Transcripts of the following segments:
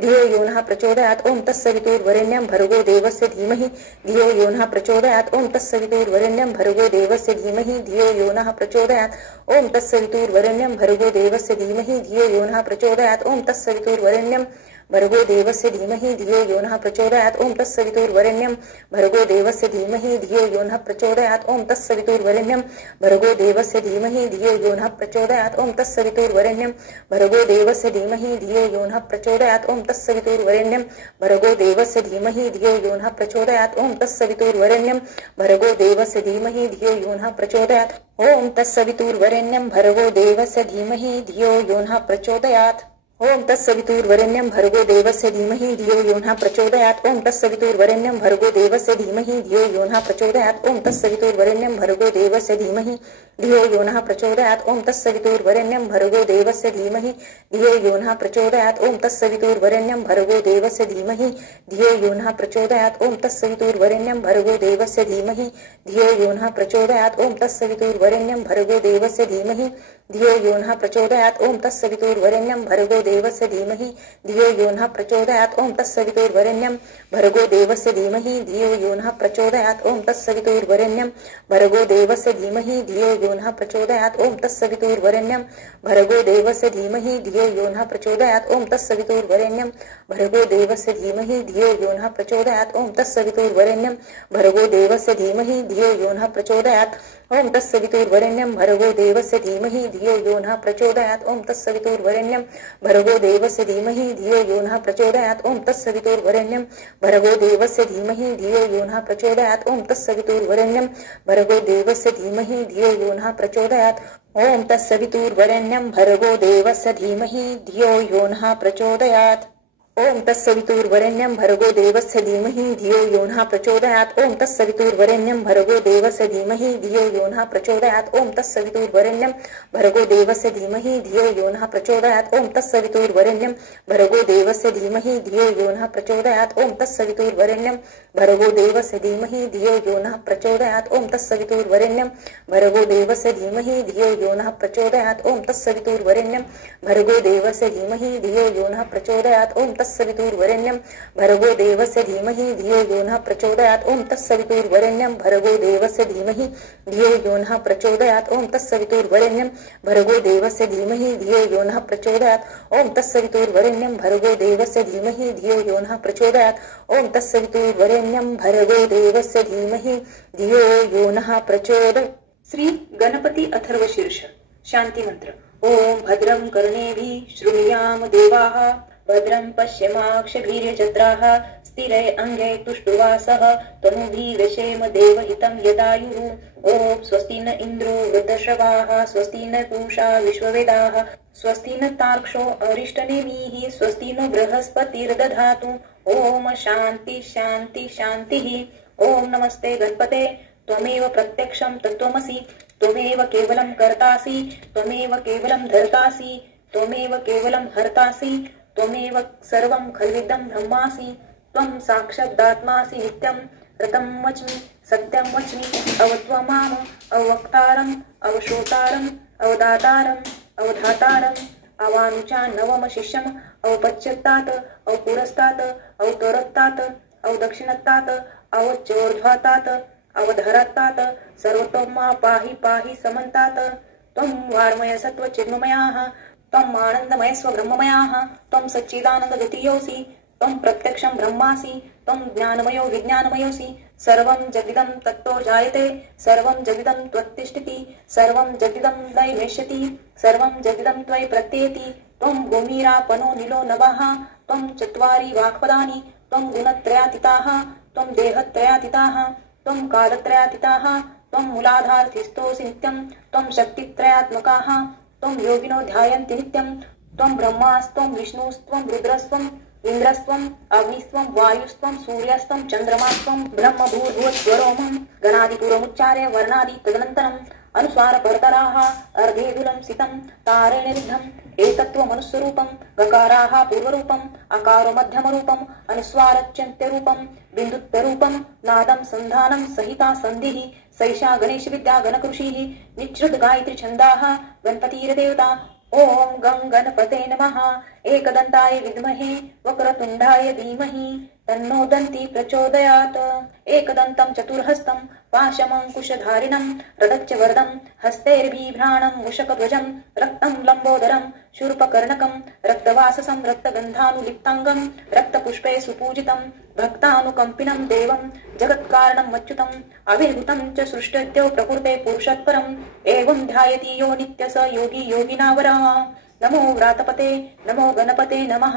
धियो यो नः प्रचोदयात् ओम तत्सवितुर्वरेण्यं भर्गो देवस्य धीमहि धियो यो नः प्रचोदयात् ओम तत्सवितुर्वरेण्यं भर्गो देवस्य धीमहि धियो यो नः प्रचोदयात् ओम तत्सवितुर्वरेण्यं भर्गो देवस्य धीमहि धियो यो नः प्रचोदयात् ओम तत्सवितुर्वरेण्यं भर्गो देवस्य धीमहि धियो यो नः प्रचोदयात् ओम तत्सवितुर्वरेण्यं भर्गो देवस्य धीमहि धियो यो नः प्रचोदयात् ओम तत्सवितुर्वरेण्यं भर्गो देवस्य धीमहि धियो यो नः प्रचोदयात् ओम तत्सवितुर्वरेण्यं भर्गो देवस्य धीमहि धियो यो नः प्रचोदयात् ओम तत्सवितुर्वरेण्यं भर्गो देवस्य धीमहि धियो यो नः प्रचोदयात् ओम तत्सवितुर्वरेण्यं भर्गो देवस्य धीमहि धियो यो नः प्रचोदयात् ओम तत्सवितुर्वरेण्यं भर्गो देवस्य धीमहि धियो यो नः प्रचोदयात् ओम तत्सवितुर्वरेण्यं भर्गो देवस्य धीमहि धियो यो नः प्रचोदयात् ओम तत्सवितुर्वरेण्यं भर्गो देवस्य धीमहि धियो यो नः प्रचोदयात् ओम तत्सवितुर्वरेण्यं भर्गो देवस्य धीमहि धियो यो नः प्रचोदयात् ओम तत्सवितुर्वरेण्यं भर्गो देवस्य धीमहि धियो यो नः प्रचोदयात् ओम तत्सवितुर्वरेण्यं भर्गो देवस्य धीमहि धियो यो नः प्रचोदयात् ओम तत्सवितुर्वरेण्यं भर्गो देवस्य धीमहि धियो यो नः प्रचोदयात् ओम तत्सवितुर्वरेण्यं भर्गो देवस्य धीमहि धियो यो नः प्रचोदयात् ओम तत्सवितुर्वरेण्यं भर्गो देवस्य धीमहि धियो यो नः प्रचोदयात् ओम तत्सवितुर्वरेण्यं भर्गो देवस्य धीमहि धियो यो नः प्रचोदयात् ओम तत्सवितुर्वरेण्यं भर्गो देवस्य धीमहि धियो यो नः प्रचोदयात् ओम तत्सवितुर्वरेण्यं भर्गो देवस्य धीमहि धियो यो नः प्रचोदयात् ओम तत्सवितुर्वरेण्यं भर्गो देवस्य धीमहि धियो यो नः प्रचोदयात् ओम तत्सवितुर्वरेण्यं भर्गो देवस्य धीमहि धियो यो नः प्रचोदयात् ओम तत्सवितुर्वरेण्यं भर्गो देवस्य धीमहि धियो यो नः प्रचोदयात् ओम तत्सवितुर्वरेण्यं भर्गो देवस्य धीमहि धियो यो नः प्रचोदयात् ओम तत्सवितुर्वरेण्यं भर्गो देवस्य धीमहि धियो यो नः प्रचोदयात् ओम तत्सवितुर्वरेण्यं भर्गो देवस्य धीमहि धियो यो नः प्रचोदयात् ओम तत्सवितुर्वरेण्यं भर्गो देवस्य धीमहि धियो यो नः प्रचोदयात् ओम तत्सवितुर्वरेण्यं भर्गो देवस्य धीमहि धियो यो नः प्रचोदयात् ओम तत्सवितुर्वरेण्यं भर्गो देवस्य धीमहि धियो यो नः प्रचोदयात् ओम तत्सवितुर्वरेण्यं भर्गो देवस्य धीमहि धियो यो नः प्रचोदयात् ओम तत्सवितुर्वरेण्यं भर्गो देवस्य धीमहि धियो यो नः प्रचोदयात् ओम तत्सवितुर्वरेण्यं भर्गो देवस्य धीमहि धियो यो नः प्रचोदयात् ओम तत्सवितुर्वरेण्यं भर्गो देवस्य धीमहि धियो यो नः प्रचोदयात् ओम तत्सवितुर्वरेण्यं भर्गो देवस्य धीमहि धियो यो नः प्रचोदयात् ओम तत्सवितुर्वरेण्यं भर्गो देवस्य धीमहि धियो यो नः प्रचोदयात् ओम तत्सवितुर्वरेण्यं भर्गो देवस्य धीमहि धियो यो नः प्रचोदयात् ओम तत्सवितुर्वरेण्यं भर्गो देवस्य धीमहि धियो यो नः प्रचोदयात् ओम तत्सवितुर्वरेण्यं भर्गो देवस्य धीमहि धियो यो नः प्रचोदयात् ओम तत्सवितुर्वरेण्यं भर्गो देवस्य धीमहि धियो यो नः प्रचोदयात्। श्री गणपति अथर्वशीर्ष शांति मंत्र। ओम भद्रं कर्णेभिः शृणुयाम देवाः भद्रं पश्येमाक्षभिर्यजत्राः स्थिरै अंगै तुष्टुवासः तनूभिः व्यशेम देवहितं यदायुः। ओम स्वस्ति न इन्द्रो वृद्धश्रवाः स्वस्ति न पूषा विश्ववेदाः स्वस्ति न तार्क्ष्यो अरिष्टनेमिः स्वस्ति नो बृहस्पतिर्दधातु। ओम शांति शांति शांतिः। ओम नमस्ते गणपते त्वमेव प्रत्यक्षं तत्त्वमसि त्वमेव केवलं कर्तासि त्वमेव केवलं धर्तासि त्वमेव केवलं हर्तासि त्वमेव सर्वं खल्विदं ब्रह्मासि त्वं साक्षादात्मासि नित्यं ऋतं वच्मि सत्यं वच्मि अवत्वमाम अवक्तारम् अवश्रोतारम् अवदातारम् अवधातारम् अवानुचान्नवमशिष्यम् अवपश्चात्तात् अवपुरस्तात् अवतरत्तात् अवदक्षिणत्तात् अवचोर्ध्वातात् अवधरत्तात् सर्वतोमा पाहि पाहि समन्तात्। त्वं वाङ्मय सत्त्वचिन्मयाः त्वम् आनन्दमय स्वब्रह्ममयाः त्वं सच्चिदानन्दद्वितीयोऽसि त्वं प्रत्यक्षं ब्रह्मासि त्वं ज्ञानमयो विज्ञानमयोऽसि सर्वं जगदिदं तत्तो जायते सर्वं जगदिदं त्वत्तिष्ठति सर्वं जगदिदं नैवेश्यति सर्वं जगदिदं त्वयि प्रत्येति। त्वं भूमिरापनो नीलो नभः त्वं चत्वारि वाक्पदानि त्वं गुणत्रयातीताः त्वं देहत्रयातीताः त्वं कालत्रयातीताः त्वं मूलाधारस्थितोऽसि नित्यं त्वं शक्तित्रयात्मकाः त्वं योगिनो ध्यायन्ति नित्यं त्वं ब्रह्मास्त्वं विष्णुस्त्वं रुद्रस्त्वं इन्द्रस्त्वं अग्निस्त्वं वायुस्त्वं सूर्यस्त्वं चन्द्रमास्त्वं ब्रह्म भूर्भुवस्वरोमं गणादिपूर्वमुच्चार्य वर्णादि तदनन्तरम् अनुस्वारपरतराः अर्धेदुलं सितं तारेण निधम् एतत्त्वमनुस्वरूपं गकाराः पूर्वरूपम् अकारो मध्यमरूपम् अनुस्वारच्यन्त्यरूपं बिन्दुत्वरूपं नादं सन्धानं सहिता सन्धिः सैषा गणेशविद्या गणकृषिः निच्छ्रुत गायत्री छन्दाः गणपतिर्देवता। ओम गं गणपते नमः। एकदन्ताय विद्महे वक्रतुण्डाय धीमहि तन्नो दन्ती प्रचोदयात्। एकदन्तं चतुर्हस्तं पाशमङ्कुशधारिणं रदच्च वरदं हस्तैर्बिभ्राणं मूषकध्वजं रक्तं लम्बोदरं शूर्पकर्णकं रक्तवाससं रक्तगन्धानुलिप्ताङ्गं रक्तपुष्पे सुपूजितं भक्तानुकम्पिनं देवं जगत्कारणं मच्युतम् अविर्भूतं च सृष्टद्यो प्रकृते पुरुषत्परम् एवं ध्यायति यो नित्य स योगी योगिनावरः। नमो व्रातपते नमो गणपते नमः।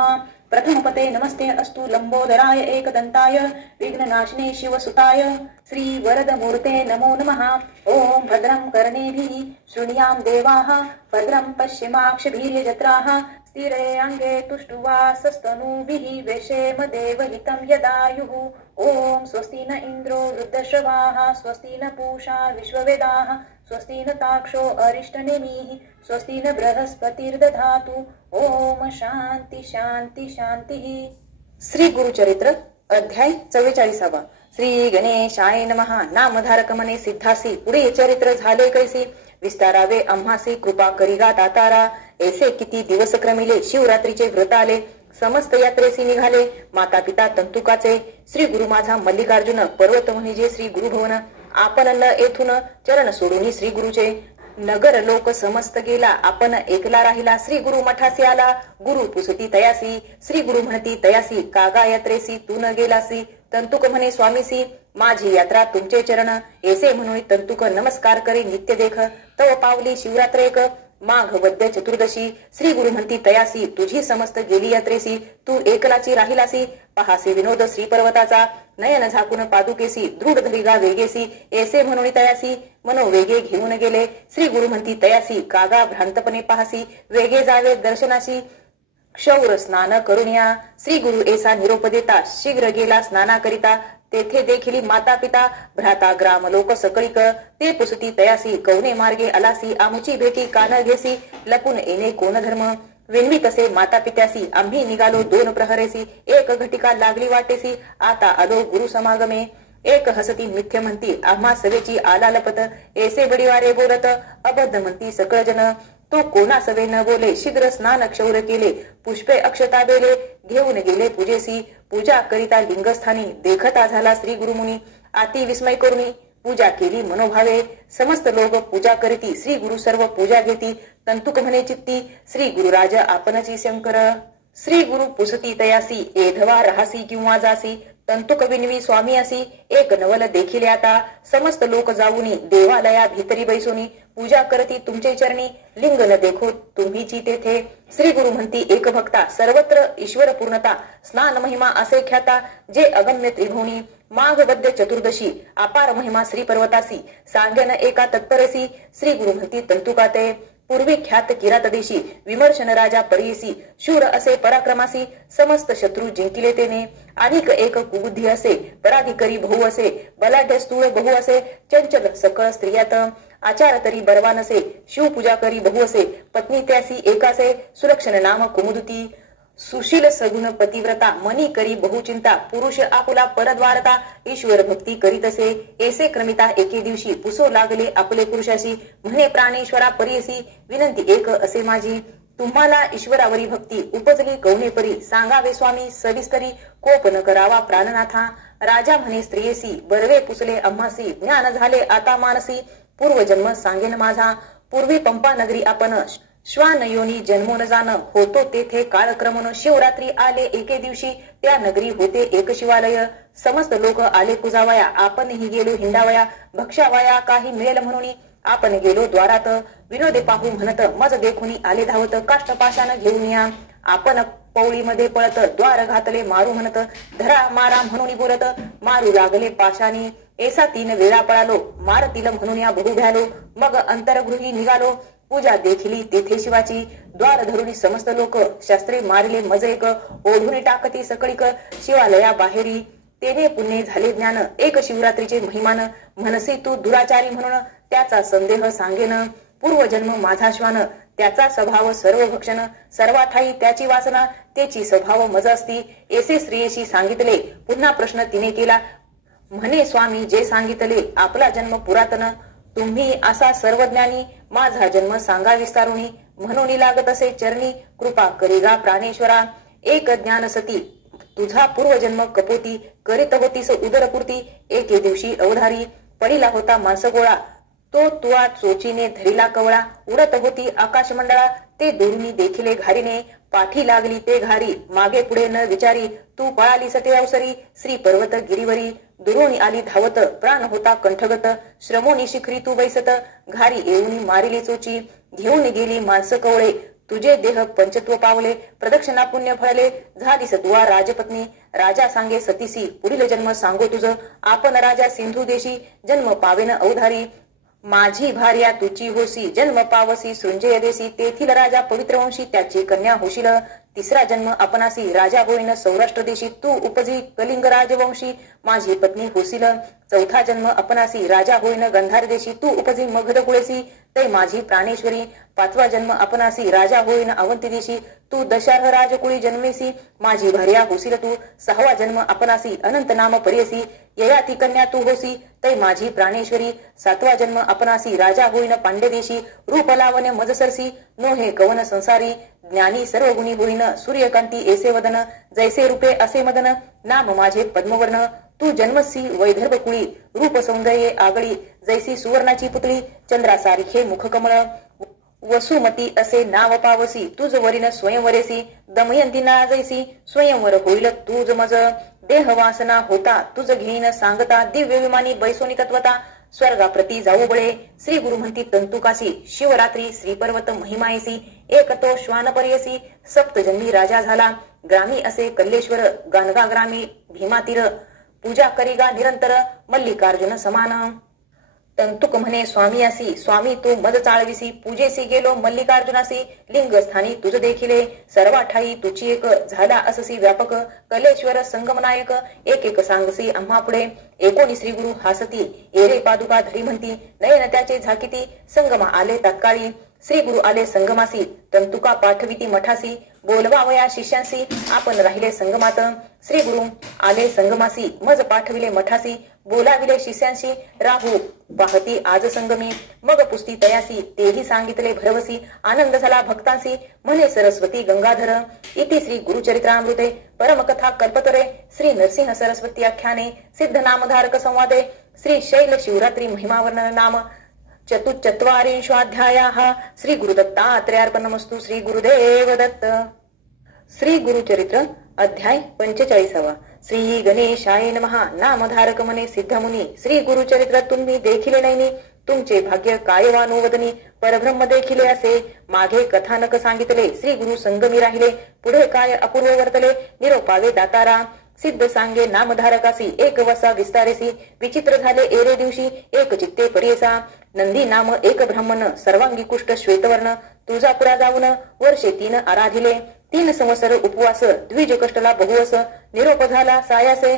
प्रथमपते नमस्ते अस्तु लंबोदराय एकदन्ताय विघ्ननाशिने शिवसुताय श्री वरदमूर्ते नमो नमः। ओम भद्रं कर्णेभिः शृणुयाम देवाः भद्रं पश्येमाक्षभिर्यजत्राः स्थिरैरङ्गे तुष्टुवासस्तनूभिः वेशेम देवहितं यदायुः। ओम स्वस्ति न इन्द्रो वृद्धश्रवाः स्वस्ति न पूषा विश्ववेदाः स्वस्ति न ताक्षो अरिष्टनेमिः स्वस्ति न बृहस्पतिर्दधातु। ओम शांती शांती शांती। श्री गुरुचरित्र अध्याय 44। श्री गणेशाय नमः। नामधारक मने सिद्धासी पुढे चरित्र झाले कैसे विस्तारावे आम्हासी कृपा करिगा दातारा। ऐसे किती दिवस क्रमिले शिवरात्रीचे व्रत आले समस्त यात्रेसी निघाले माता पिता तंतुकाचे। श्री गुरु माझा मल्लिकार्जुन पर्वत म्हणजे श्री गुरुभवन आपण येथून चरण सोडून श्री गुरुचे नगर लोक समस्त गेला आपण एकला राहिला। श्री गुरु मठासी आला गुरु पुसती तयासी श्री गुरु म्हणती तयासी कागा यात्रेसी तू न गेलासी। तंतुक म्हणे स्वामीसी माझी यात्रा तुमचे चरण ऐसे म्हणून तंतुक नमस्कार करे नित्य देख तव पावली शिवरात्र एक माघ वद्य चतुर्दशी। श्री गुरु म्हणती तयासी तुझी समस्त गेली यात्रेसी तू एकलाची राहिलासी। पहासी विनोद श्री पर्वताचा नयन झाकून पादुकेसी दृढ धरिगा वेगेसी ऐसे म्हणून तयासी मनोवेगे घेऊन गेले। श्री गुरु म्हणती तयासी कागा भ्रांतपणे पाहासी वेगे जावे दर्शनाशी क्षौर स्नान करुनिया। श्री गुरु ऐसा निरोप देता शीघ्र गेला स्नानाकरिता तेथे देखील माता पिता भ्राता ग्राम लोक सकळीक ते पुसती तयासी कवने मार्गे आलासी आमुची भेटी कान घेसी लपून येणे कोण धर्म। विनवी तसे माता पित्यासी आम्ही निघालो दोन प्रहरेसी एक घटिका लागली वाटेसी आता आलो गुरु समागमे। एक हसती मिथ्य म्हणती आम्हा सवेची आला लपत ऐसे बडीवारे बोलत अबद्ध म्हणती सकळ जन। तो कोणा सवे न बोले शीघ्र स्नान क्षौर केले पुष्पे अक्षता बेले घेऊन गेले पूजेसी। पूजा करिता लिंगस्थानी देखता झाला श्री गुरुमुनी आती विस्मय करुनी पूजा केली मनोभावे समस्त लोक पूजा करीती श्री गुरु सर्व पूजा घेती तंतुक म्हणे चित्ती श्री गुरुराज आपणची शंकर। श्री गुरु पुसती तयासी एधवा रहासी किंवा जासी तंतुक विनवी स्वामी असी एक नवल देखील आता समस्त लोक जाऊनी देवालया भीतरी बैसोनी पूजा करती तुमचे चरणी लिंग न देखो तुम्हीची तेथे। श्री गुरु म्हणती एक भक्ता सर्वत्र ईश्वर पूर्णता स्नान महिमा असे ख्याता जे अगम्य त्रिभुवनी माघ वद्य चतुर्दशी अपार महिमा श्री पर्वतासी सांगन एका तत्परसी। श्री गुरु म्हणती तंतुकाते पूर्वी ख्यात किरात देशी विमर्शन राजा परियसी शूर असे पराक्रमासी समस्त शत्रू जिंकिले तेने अनेक एक कुबुद्धी असे पराधिकारी बहु असे बलाढ्य स्थूळ बहु असे चंचल सकळ स्त्रियात आचार तरी बरवा नसे शिवपूजा करी बहु असे पत्नी त्यासी एकासे सुलक्षण नाम कुमुदती सुशील सगुण पतिव्रता मनी करी बहुचिंता पुरुष आपुला परद्वारता ईश्वर भक्ती करीत असे। ऐसे क्रमिता एके दिवशी पुसो लागले आपले पुरुषाशी म्हणे प्राणेश्वरा परियसी विनंती एक असे माझी तुम्हाला ईश्वरावरी भक्ती उपजली कवनेपरी सांगावे स्वामी सविस्तरी कोप न करावा प्राणनाथा। राजा म्हणे स्त्रियेसी बरवे पुसले आम्हासी ज्ञान झाले आता मानसी पूर्वजन्म सांगेन माझा पूर्वी पंपा नगरी आपण श्वान योनी जन्मो न जाण होतो तेथे काळक्रमण शिवरात्री आले एके दिवशी त्या नगरी होते एक शिवालय समस्त लोक आले पूजावया आपणही गेलो हिंडावया भक्षावया काही मिळेल म्हणून आपण गेलो द्वारात विनोदे पाहू म्हणत मज देखुनी आले धावत काष्टपाशान घेऊन या आपण पौळीमध्ये पळत द्वार घातले मारू म्हणत धरा मारा म्हणून बोलत मारू लागले पाशानी ऐसा 3 वेळा पळालो मारतील म्हणून या बहु भ्यालो मग अंतरगृही निघालो पूजा देखिली तेथे शिवाची द्वार धरुणी समस्त लोक शास्त्रे मारले मजेक ओढून टाकती सकळीक शिवालया बाहेरी तेने पुण्य झाले ज्ञान एक शिवरात्रीचे महिमान मनसी तू दुराचारी म्हणून त्याचा संदेह सांगेन पूर्वजन्म माझा श्वान त्याचा स्वभाव सर्व भक्षण सर्वाठाई त्याची वासना त्याची स्वभाव मज असती ऐसे स्त्रियेशी सांगितले पुन्हा प्रश्न तिने केला म्हणे स्वामी जे सांगितले आपला जन्म पुरातन तुम्ही असा सर्वज्ञानी माझा जन्म सांगा विस्तारुनी म्हणून लागत असे चरणी कृपा करिगा प्राणेश्वरा एक ज्ञान सती तुझा पूर्वजन्म कपोती करीत होतीस उदरपूर्ती एके दिवशी अवधारी पडिला होता मांस गोळा तो तुआ चोचीने धरिला कवळा उडत होती आकाशमंडळा ते दुर्मी देखिले घारीने पाठी लागली ते घारी मागे पुढे न विचारी तू पळाली सते अवसरी श्री पर्वत गिरीवरी दुरोणी आली धावत प्राण होता कंठगत श्रमोनी शिखरी तू बैसत घारी येऊनी मारिली चोची घेऊन गेली मांस कवळे तुझे देह पंचत्व पावले प्रदक्षिणा पुण्य फळले झालीस तुआ राजपत्नी राजा सांगे सतीसी पुढील जन्म सांगो तुझ आपण राजा सिंधू देशी जन्म पावेन अवधारी माझी भार्या तुची होसी जन्म पावसी सृंजय देशी तेथील राजा पवित्र वंशी त्याची कन्या होशील तिसरा जन्म आपणासी राजा होईन सौराष्ट्र देशी तू उपजी कलिंग राजवंशी माझी पत्नी होशील चौथा जन्म आपणासी राजा होईन गंधार देशी तू उपजी मगध कुळेसी ते माझी प्राणेश्वरी पाचवा जन्म आपणासी राजा होईन अवंती देशी तू दशार्ह राजकुळी जन्मेसी माझी भार्या होशील तू सहावा जन्म आपणासी अनंत नाम पर्यसी ययाती कन्या तू होसी तै माझी प्राणेश्वरी सातवा जन्म आपणासी राजा होईन पांड्य देशी रूप लावण्य मजसरसी नो हे कवन संसारी ज्ञानी सर्व गुणी होईन सूर्यकांती ऐसे वदन जैसे रूपे असे मदन नाम माझे पद्मवर्ण तू जन्मसी वैदर्भ कुळी रूप सौंदर्ये आगळी जैसी सुवर्णाची पुतळी चंद्रासारखे मुखकमळ वसुमती असे नाव पावसी तुझ वरीन स्वयंवरेसी दमयंती ना जैसी स्वयंवर होईल तुझ मज देह वासना होता तुझ घेईन सांगता दिव्य विमानी बैसोनी तत्वता स्वर्गाप्रती जाऊ बळे श्री गुरु म्हणती तंतुकासी शिवरात्री श्री पर्वत महिमायसी एक तो श्वान पर्यसी सप्तजन्मी राजा झाला ग्रामी असे कल्लेश्वर गानगा ग्रामी भीमातीर पूजा करिगा निरंतर मल्लिकार्जुन समान तंतुक म्हणे स्वामी असी स्वामी तू मद चाळविसी पूजेसी गेलो मल्लिकार्जुनासी लिंग स्थानी तुझ देखिले सर्वा ठाई तुची एक झाला अससी व्यापक कलेश्वर संगमनायक एक एक सांगसी आम्हा पुढे एकोणी श्री गुरु हासती एरे पादुका धरी म्हणती नयन त्याचे झाकिती संगमा आले तत्काळी श्री गुरु आले संगमासी तंतुका पाठविती मठासी बोलवावया शिष्यांसी आपण राहिले संगमात श्री गुरु आले संगमासी मज पाठविले मठासी बोलाविले शिष्यांशी राहू पाहती आज संगमी मग पुस्ती तयासी तेही सांगितले भरवसी आनंद झाला भक्तांसी म्हणे सरस्वती गंगाधर इति श्री गुरुचरित्रामृते परमकथा कल्पतरे श्री नरसिंह सरस्वती आख्याने सिद्ध नामधारक संवादे श्री शैल शिवरात्री महिमावर्णन नाम चतुश्चत्वारिंशोऽध्यायः श्री गुरुदत्तात्रेयार्पणमस्तु श्री गुरुदेव दत्त। श्री गुरुचरित्र अध्याय 45 श्री गणेशाय नमः। नामधारक मने सिद्धमुनी श्री गुरुचरित्र तुम्ही देखिले नाही तुमचे भाग्य काय वानोवदनी परब्रह्म देखिले असे मागे कथानक सांगितले श्री गुरु संगमी राहिले पुढे काय अपूर्व वर्तले निरोपावे दातारा सिद्ध सांगे नामधारकासी एक वसा विस्तारेसी विचित्र झाले एरे दिवशी एक चित्ते परियसा नंदी नाम एक ब्राह्मण सर्वांगी कुष्ठ श्वेतवर्ण तुळजापुरा जाऊन वर्षे 3 आराधिले 3 संवत्सर उपवास द्विज कष्टला बहुवस निरोप झाला सायासे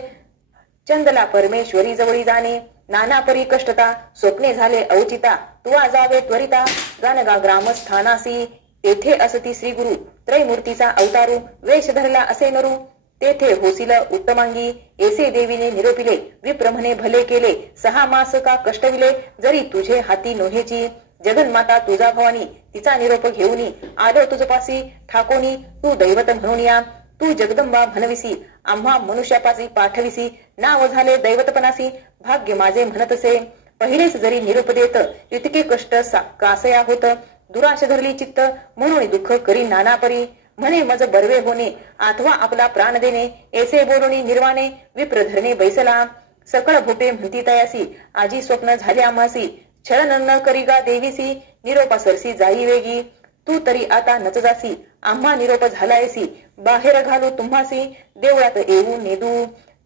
चंदला परमेश्वरी जवळी जाणे नाना परी कष्टता स्वप्ने झाले अवचिता तुवा जावे त्वरिता गानगा ग्रामस्थानासी तेथे असती श्री गुरु त्रैमूर्तीचा अवतारू वेश धरला असे नरू तेथे होसील उत्तमांगी ऐसे देवीने निरोपिले विप्र म्हणे भले केले 6 मास का कष्टविले जरी तुझे हाती नोहेची जगन्माता तुझा भवानी तिचा निरोप घेऊनी आलो तुझपासी ठाकोनी तू दैवत म्हणून या तू जगदंबा म्हणविसी आम्हा मनुष्यापासी पाठविसी नाव झाले दैवतपणासी भाग्य माझे म्हणतसे पहिलेच जरी निरोप देत इतके कष्ट कासया होत दुराश धरली चित्त म्हणून दुःख करी नाना परी म्हणे मज बरवे होणे अथवा आपला प्राण देणे ऐसे बोलणी निर्वाणे विप्र धरणे बैसला सकळ भोटे म्हणती तयासी आजी स्वप्न झाले आम्हासी छळन न करीगा देवीसी निरोपा सरसी जाई वेगी तू तरी आता नच जासी आम्हा निरोप झालायसी बाहेर घालू तुम्हासी देवळात येऊ नेदू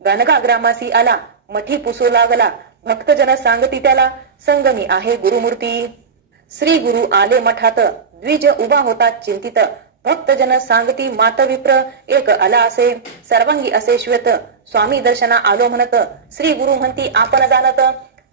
गानगा ग्रामासी आला मठी पुसू लागला भक्तजन सांगती त्याला संगमी आहे गुरुमूर्ती श्री गुरु आले मठात द्विज उभा होता चिंतित भक्तजन सांगती मात विप्र एक आला असे सर्वांगी असे श्वेत स्वामी दर्शना आलो म्हणत श्री गुरु म्हणती आपण जाणत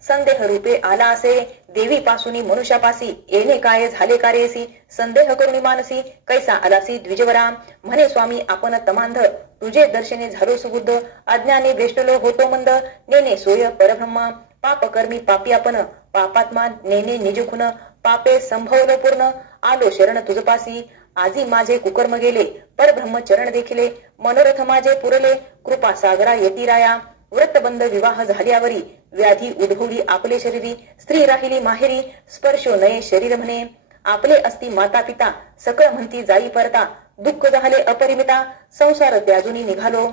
संदेह रूपे आला असे देवी पासूनी मनुष्यापासी येणे काय झाले कार्यसी संदेह करुणी मानसी कैसा आलासी द्विजवरा म्हणे स्वामी आपण तमांध तुझे दर्शने झालो सुबुद्ध अज्ञाने वेष्टलो होतो मंद नेने सोय परब्रह्म पाप कर्मी पापी आपण पापात्मा नेने निजखुन पापे संभवलो पूर्ण आलो शरण तुझपासी, आजी माझे कुकर्म गेले, परब्रह्म चरण देखिले, मनोरथ माझे पुरले, कृपा सागरा येती राया, व्रतबंध विवाह झाल्यावरी, व्याधी उद्भवली आपले शरीरी, स्त्री राहिली माहेरी, स्पर्शो नये शरीर म्हणे, आपले असती माता पिता, सकळ म्हणती जाई परता, दुःख झाले अपरिमिता, संसार त्याजूनी निघालो,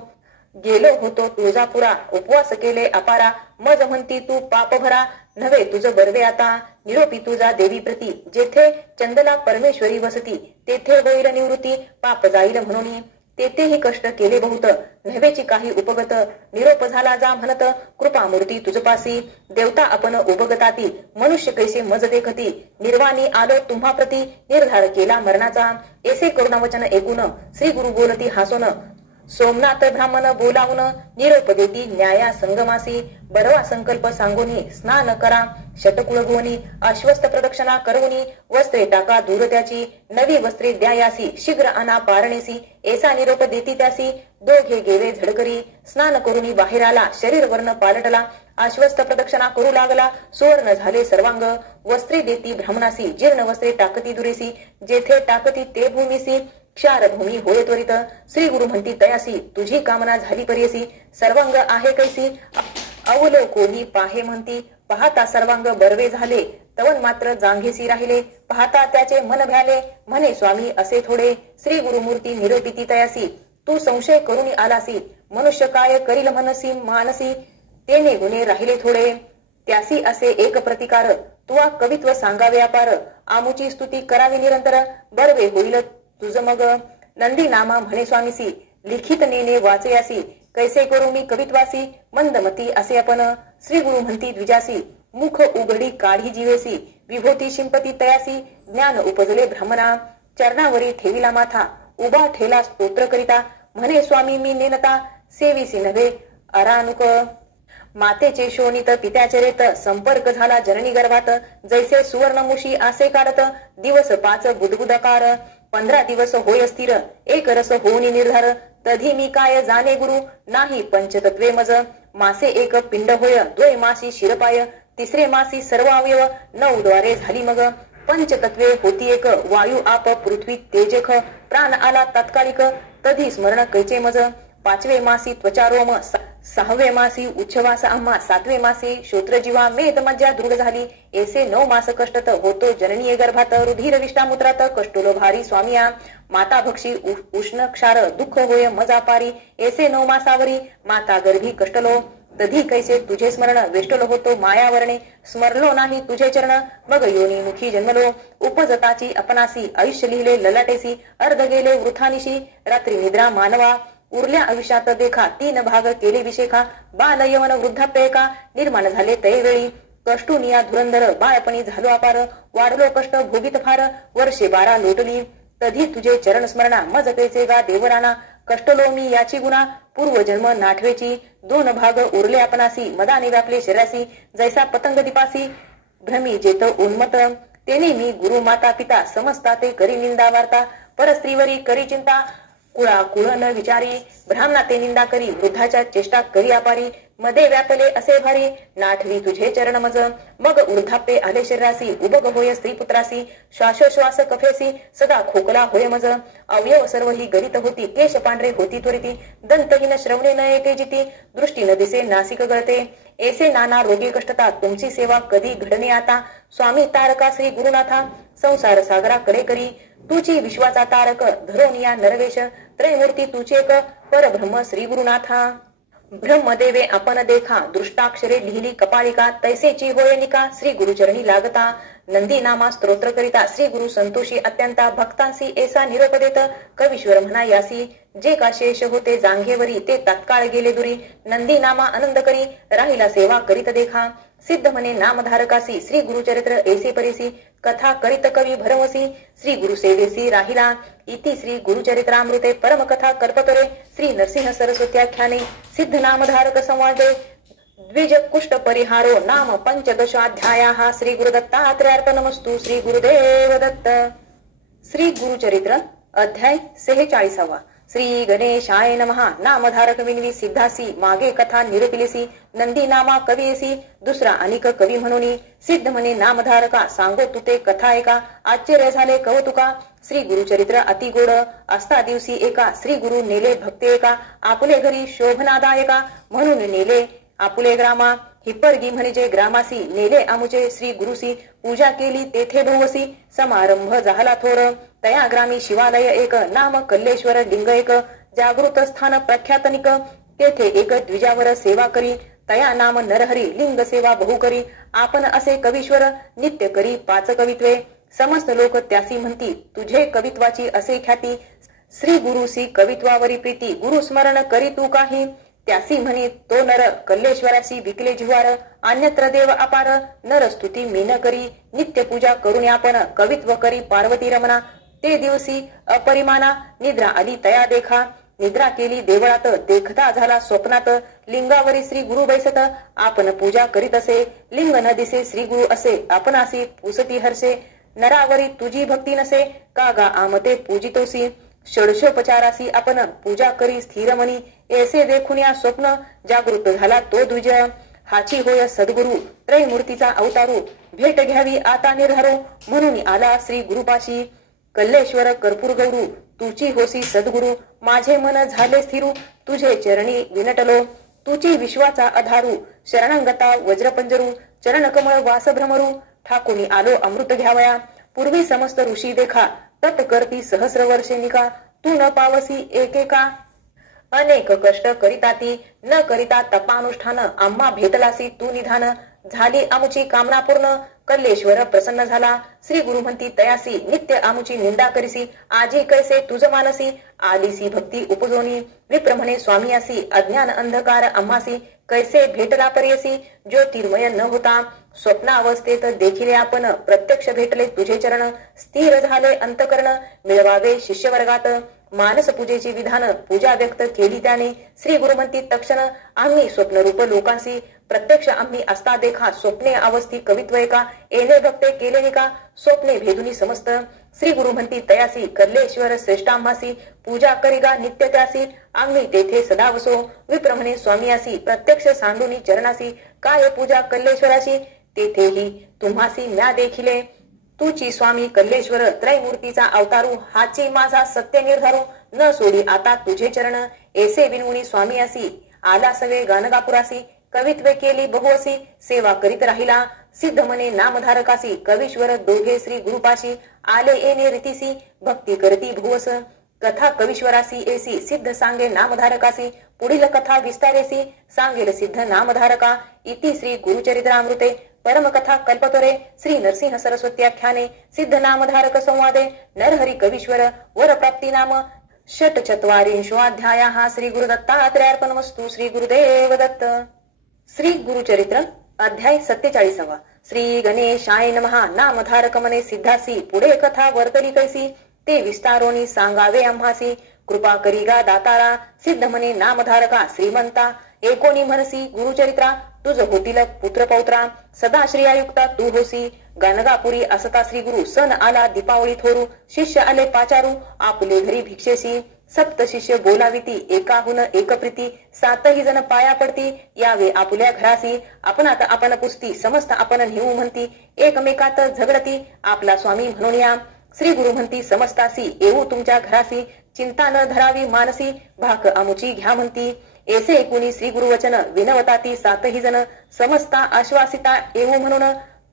गेलो होतो तुळजापुरा, उपवास केले अपारा, मज म्हणती तू पाप भरा, नव्हे तुझ बर्वे आता, निरोपी तुझा देवी प्रती, जेथे चंदला परमेश्वरी वसती, तेथे होईल निवृत्ती, पाप जाईल म्हणून, तेथेही कष्ट केले बहुत, नव्हेची काही उपगत, निरोप झाला जा म्हणत, कृपा मूर्ती तुझपासी, देवता आपण उपगताती, मनुष्य कैसे मज देखती, निर्वाणी आलो तुम्हा प्रती, निर्धार केला मरणाचा, ऐसे करुणावचन ऐकून, श्री गुरु बोलती हासून, सोमनाथ ब्राह्मण बोलावून, निरोप देती न्याया संगमासी, बरवा संकल्प सांगोनी, स्नान करा शतकुळ गोनी, अश्वस्थ प्रदक्षिणा करवुनी, वस्त्रे टाका दूर त्याची, नवी वस्त्रे द्यायासी, शीघ्र आणा पारणेसी, ऐसा निरोप देती त्यासी, दोघे गेले झडकरी, स्नान करुनी बाहेर आला, शरीर वर्ण पालटला, अश्वस्थ प्रदक्षिणा करू लागला, सुवर्ण झाले सर्वांग, वस्त्रे देती ब्राह्मणासी, जीर्ण वस्त्रे टाकती दुरेसी, जेथे टाकती ते भूमीसी, क्षार भूमी होय त्वरित, श्री गुरु म्हणती तयासी, तुझी कामना झाली परियसी, सर्वांग आहे कैसी, अवलोकोनी पाहे म्हणती, पाहता सर्वांग बर्वे झाले, तवन मात्र जांघेसी राहिले, पाहता त्याचे मन भ्याले, म्हणे स्वामी असे थोडे, श्री गुरुमूर्ती निरोपिती तयासी, तू संशय करून आलासी, मनुष्य काय करील मनसी मानसी, तेने गुणे राहिले थोडे, त्यासी असे एक प्रतिकार, तुवा कवित्व सांगावे अपार, आमुची स्तुती करावी निरंतर, बर्वे होईल तुझ मग, नंदी नामा म्हणे स्वामीसी, लिखित नेने वाचयासी, कैसे करू मी कवित्वासी, मंदमती असे आपण, श्री गुरु म्हणती द्विजासी, मुख उघडी काढी जीवेसी, विभूती शिंपती तयासी, ज्ञान उपजले ब्राह्मणा, चरणावरी ठेविला माथा, उभा ठेला स्तोत्र करिता, म्हणे स्वामी मी नेनता, सेविसी नव्हे अरानुक, मातेचे शोणित पित्याचे रेत, संपर्क झाला जननी गर्भात, जैसे सुवर्ण मुशी आसे काढत, दिवस 5 बुदबुदकार, 15 दिवस होय स्थिर, एक रस होऊनी निर्धार, तधी मी काय जाणे गुरु, नाही पंचतत्वे मज, मासे एक पिंड होय, द्वय मासी शिरपाय, तिसरे मासी सर्व अवयव, 9 द्वारे झाली मग, पंचतत्वे होती एक, वायू आप पृथ्वी तेजख, प्राण आला तात्कालिक, तधी स्मरण कैचे मज, 5वे मासी त्वचा रोम, 6वे मासी उच्छवास आम्हा, 7वे मासी श्रोत्रजीवा मेद मज्जा दृढ झाली, ऐसे 9 मास कष्टत होतो जननीय गर्भात, रुधिर विष्टामुत्रात कष्टोलो भारी स्वामिया, माता भक्षी उष्ण क्षार दुःख होय मजा पारी, ऐसे 9 मासावरी माता गर्भी कष्टलो, तधी कैसे तुझे स्मरण, वेष्टलो होतो मायावरणे, स्मरलो नाही तुझे चरण, मग योनी मुखी जन्मलो, उपजताची अपनासी, आयुष्य लिहिले ललाटेसी, अर्ध गेले वृथानिशी, रात्री निद्रा मानवा, उरल्या आयुष्यात देखा, 3 भाग केले विशेखा, बाल यवन वृद्धाप्य एका, निर्माण झाले तैवेळी, कष्टुनिया धुरंधर, बाळपणी झालो अपार, वाढलो कष्ट भोगीत फार, वर्षे 12 लोटली, तधी तुझे चरण स्मरणा, मज कैसे गा देवराना, कष्टलो मी याची गुणा, पूर्वजन्म नाठवेची, 2 भाग उरले आपणासी, मदाने व्यापले शरीरासी, जैसा पतंग दिपासी, भ्रमी जेत उन्मत, तेने मी गुरु माता पिता, समजता ते करी निंदा वार्ता, परस्त्रीवरी करी चिंता, कुळा कुळ न विचारी, ब्राह्मणा ते निंदा करी, वृद्धाच्या चेष्टा करी अपारी, मध्ये व्यापले असे भारी, नाठवी तुझे चरण मज, मग वृद्धाप्ये आले शरीरासी, उबग होय स्त्री पुत्रासी, श्वासोश्वास कफेसी, सदा खोकला होय मज, अवयव सर्व ही गलित होती, केश पांढरे होती त्वरिती, दंतहीन श्रवणे न येते जिती, दृष्टी न दिसे नासिक गळते, ऐसे नाना रोगी कष्टता, तुमची सेवा कधी घडणे आता, स्वामी तारका श्री गुरुनाथा, संसार सागरा कडे करी, तुची विश्वाचा तारक, धरोनिया नरवेश, त्रयमूर्ती तुचे एक, परब्रह्म श्री गुरुनाथा, ब्रह्मदेवे आपण देखा, दृष्टाक्षरे लिहिली कपालिका, तैसेची होय निका, श्री गुरुचरणी लागता, नंदी नामा स्तोत्र करिता, श्री गुरु संतोषी अत्यंता, भक्तांसी ऐसा निरोप देत, कवीश्वर म्हणा यासी, जे का शेष होते जांघेवरी, ते तत्काळ गेले दुरी, नंदी नामा आनंद करी, राहिला सेवा करीत देखा, सिद्ध म्हणे नामधारकासी, श्री गुरुचरित्र ऐसे परिसी, कथा करीत कवी भरवसी, श्री गुरु सेवेसी राहिला, इति श्री गुरुचरित्रामृते परमकथा कल्पतरे, श्री नरसिंह सरस्वत्याख्याने, सिद्ध नामधारक संवादे, द्विज कुष्ठ परिहारो नाम 15 श्री गुरुदत्तात्रेयार्पणमस्तु, श्री गुरुदेव दत्त. श्री गुरुचरित्र अध्याय 46. श्री गणेशाय नमः. नामधारक विनवी सिद्धासी मागे कथा निरूपिलीसी. नंदी नामा कवी येसी दुसरा अनिक कवी म्हणून. सिद्ध म्हणे नामधारका सांगो तुते कथा एका. आश्चर्य झाले कौतुका. श्री गुरुचरित्र अति गोड असता दिवशी एका. श्री गुरु नेले भक्ती एका. आपुले घरी शोभनादायका म्हणून नेले आपुले ग्रामा. हिप्परगी म्हणजे ग्रामासी नेले आमुचे. श्री गुरुसी पूजा केली तेथे भोवसी. समारंभ झाला थोर तया ग्रामी. शिवालय एक नाम कल्लेश्वर लिंग एक. जागृत स्थान प्रख्यातनिक तेथे एक द्विजावर सेवा करी. तया नाम नरहरी लिंग सेवा बहु करी. आपण असे कवीश्वर नित्य करी पाच कवित्वे. समस्त लोक त्यासी म्हणती तुझे कवित्वाची असे ख्याती. श्री गुरुसी कवित्वावरी प्रीती. गुरु स्मरण करी तू काही. त्यासी म्हणे तो नर कल्लेश्वराशी विकले जिव्हार. अन्यत्र देव अपार नरस्तुती मीन करी. नित्य पूजा करून आपण कवित्व करी पार्वती रमणा. ते दिवशी अपरिमाना निद्रा आली तया देखा. निद्रा केली देवळात देखता झाला स्वप्नात. लिंगावरी श्री गुरु बैसत आपण पूजा करीत असे. लिंग न दिसे श्री गुरु असे आपणासी पुसती हर्षे. नरावरी तुझी भक्ती नसे का गा आमते पूजितोसी. षोडशोपचारासी आपण पूजा करी स्थिरमणी. ऐसे देखून या स्वप्न जागृत झाला तो द्विजय. हाची होय सद्गुरु त्रैमूर्तीचा अवतारू. भेट घ्यावी आता निर्धारो म्हणून आला श्री गुरुपाशी. कल्लेश्वर कर्पूर गौरू तुची होसी सद्गुरु. माझे मन झाले स्थिरू तुझे चरणी विनटलो. तुची विश्वाचा आधारू शरणंगता वज्रपंजरू. चरणकमळ वास भ्रमरू ठाकुनी आलो अमृत घ्यावया. पूर्वी समस्त ऋषी देखा तप करती सहस्र वर्षे निका. तू न पावसी एकेका अनेक कष्ट करिताती. न करिता तपानुष्ठान आम्हा भेटलासी तू निधान. झाली आमुची कामना पूर्ण कल्लेश्वर प्रसन्न झाला. श्री गुरु म्हणती तयासी नित्य आमुची निंदा करीसी. आजी कैसे तुझ मानसी आलीसी भक्ती उपजोनी. विप्र म्हणे स्वामी असी अज्ञान अंधकार आम्हासी. कैसे भेटला पर्यसी ज्योतिर्मय न होता. स्वप्नावस्थेत देखील आपण प्रत्यक्ष भेटले तुझे चरण. स्थिर झाले अंतकरण मिळवावे शिष्यवर्गात. मानस पूजेची विधान पूजा व्यक्त केली त्याने. श्री गुरु म्हणती तक्षण आम्ही स्वप्नरूप लोकांसी. प्रत्यक्ष आम्ही असता देखा स्वप्ने अवस्थी कवित्व एका. येणे भक्ते केले का स्वप्ने भेदुनी समस्त. श्री गुरु म्हणती तयासी कल्लेश्वर श्रेष्ठांमासी. पूजा करिगा नित्य त्यासी आम्ही तेथे सदा वसो. विप्र म्हणे स्वामी असी प्रत्यक्ष सांडुनी चरणासी. काय पूजा कल्लेश्वराची तेथेही तुम्हासी म्या देखिले. तुची स्वामी कल्लेश्वर त्रैमूर्तीचा अवतारू. हाची माझा सत्य निर्धारू न सोडी आता तुझे चरण. ऐसे विनमुनी स्वामी असी आला सवे गानगापुरासी. कवित्वे केली बहुअसी सेवा करीत राहिला. सिद्ध म्हणे नामधारकासी कवीश्वर दोघे श्री गुरुपाशी. आले येणे रीतीसी भक्ती करती भुवस. कथा कवीश्वरासी एसी सिद्ध सांगे नामधारकासी. पुढील कथा विस्तारेसी सांगेल सिद्ध नामधारका. इति श्री गुरुचरित्रामृते परमकथा कल्पतरे श्री नरसिंह सरस्वत्याख्याने सिद्ध नामधारक संवादे नरहरी कवीश्वर वरप्राप्ती नाम षट्चत्वारिंशोऽध्यायः. श्री गुरुदत्तात्रेयार्पणमस्तु. श्री गुरुदेव दत्त. श्री गुरुचरित्र अध्याय 47. श्री गणेशाय नमः. नामधारक मने सिद्धासी पुढे कथा वर्तली कैसी ते विस्तारोनी सांगावे आम्हासी. कृपा करीगा दातारा. सिद्ध म्हणे नामधारका श्रीमंता. एकोणी म्हणसी गुरुचरित्रा तुझ होतील पुत्र पौत्रा. सदा श्रियायुक्ता तू होसी. गाणगापुरी असता श्री गुरु सण आला दीपावळी थोरू. शिष्य आले पाचारू आपले घरी भिक्षेसी. सप्त शिष्य बोलाविती एकाहून एक प्रीती. सातही जण पाया पडती यावे आपुल्या घरासी. आपणात आपण पुसती समस्त आपण नेऊ म्हणती. एकमेकात झगडती आपला स्वामी म्हणून या. श्री गुरु म्हणती समस्तासी येऊ तुमच्या घरासी. चिंता न धरावी मानसी भाक आमुची घ्या म्हणती. ऐसे ऐकुनी श्री गुरुवचन विनवताती सातही जण. समस्ता आश्वासिता येऊ म्हणून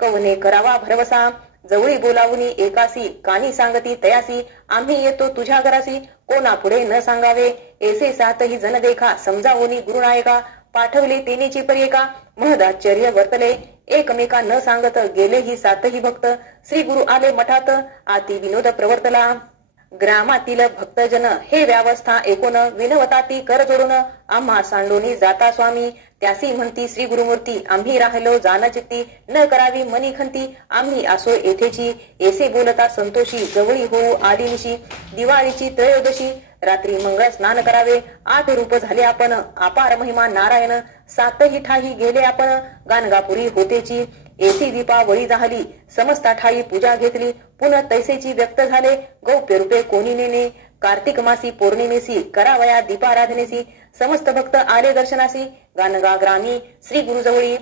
कवने करावा भरवसा. जवळी बोलावुनी एकासी कानी सांगती तयासी. आम्ही येतो तुझ्या घरासी कोणा पुढे न सांगावे. ऐसे सातही जण देखा समजावुनी गुरुनायका. पाठवली तेनीची पर्येका महदाश्चर्य वर्तले. एकमेका न सांगत गेले ही सातही भक्त. श्री गुरु आले मठात आती विनोद प्रवर्तला. ग्रामातील भक्तजन हे व्यवस्था एकूण विनवताती कर जोडून. आम्हा सांडोनी जाता स्वामी. त्यासी म्हणती श्री गुरुमूर्ती आम्ही राहिलो जानचित्ती. न करावी मनी खंती आम्ही असो येथेची. ऐसे बोलता संतोषी जवळी होऊ आली निशी. दिवाळीची त्रयोदशी रात्री मंगळ स्नान करावे. 8 रूप झाले आपण अपार महिमा नारायण. सातही ठाई गेले आपण गाणगापुरी होतेची. ऐसी दीपावळी झाली समस्ता ठाई पूजा घेतली. पुन्हा तैसेची व्यक्त झाले गौप्य रूपे कोणी नेणे. कार्तिक मासी पौर्णिमेसी करावया दीपाराधनेसी समस्त भक्त आले दर्शनासी गानगा ग्रामी श्री गुरुजवळी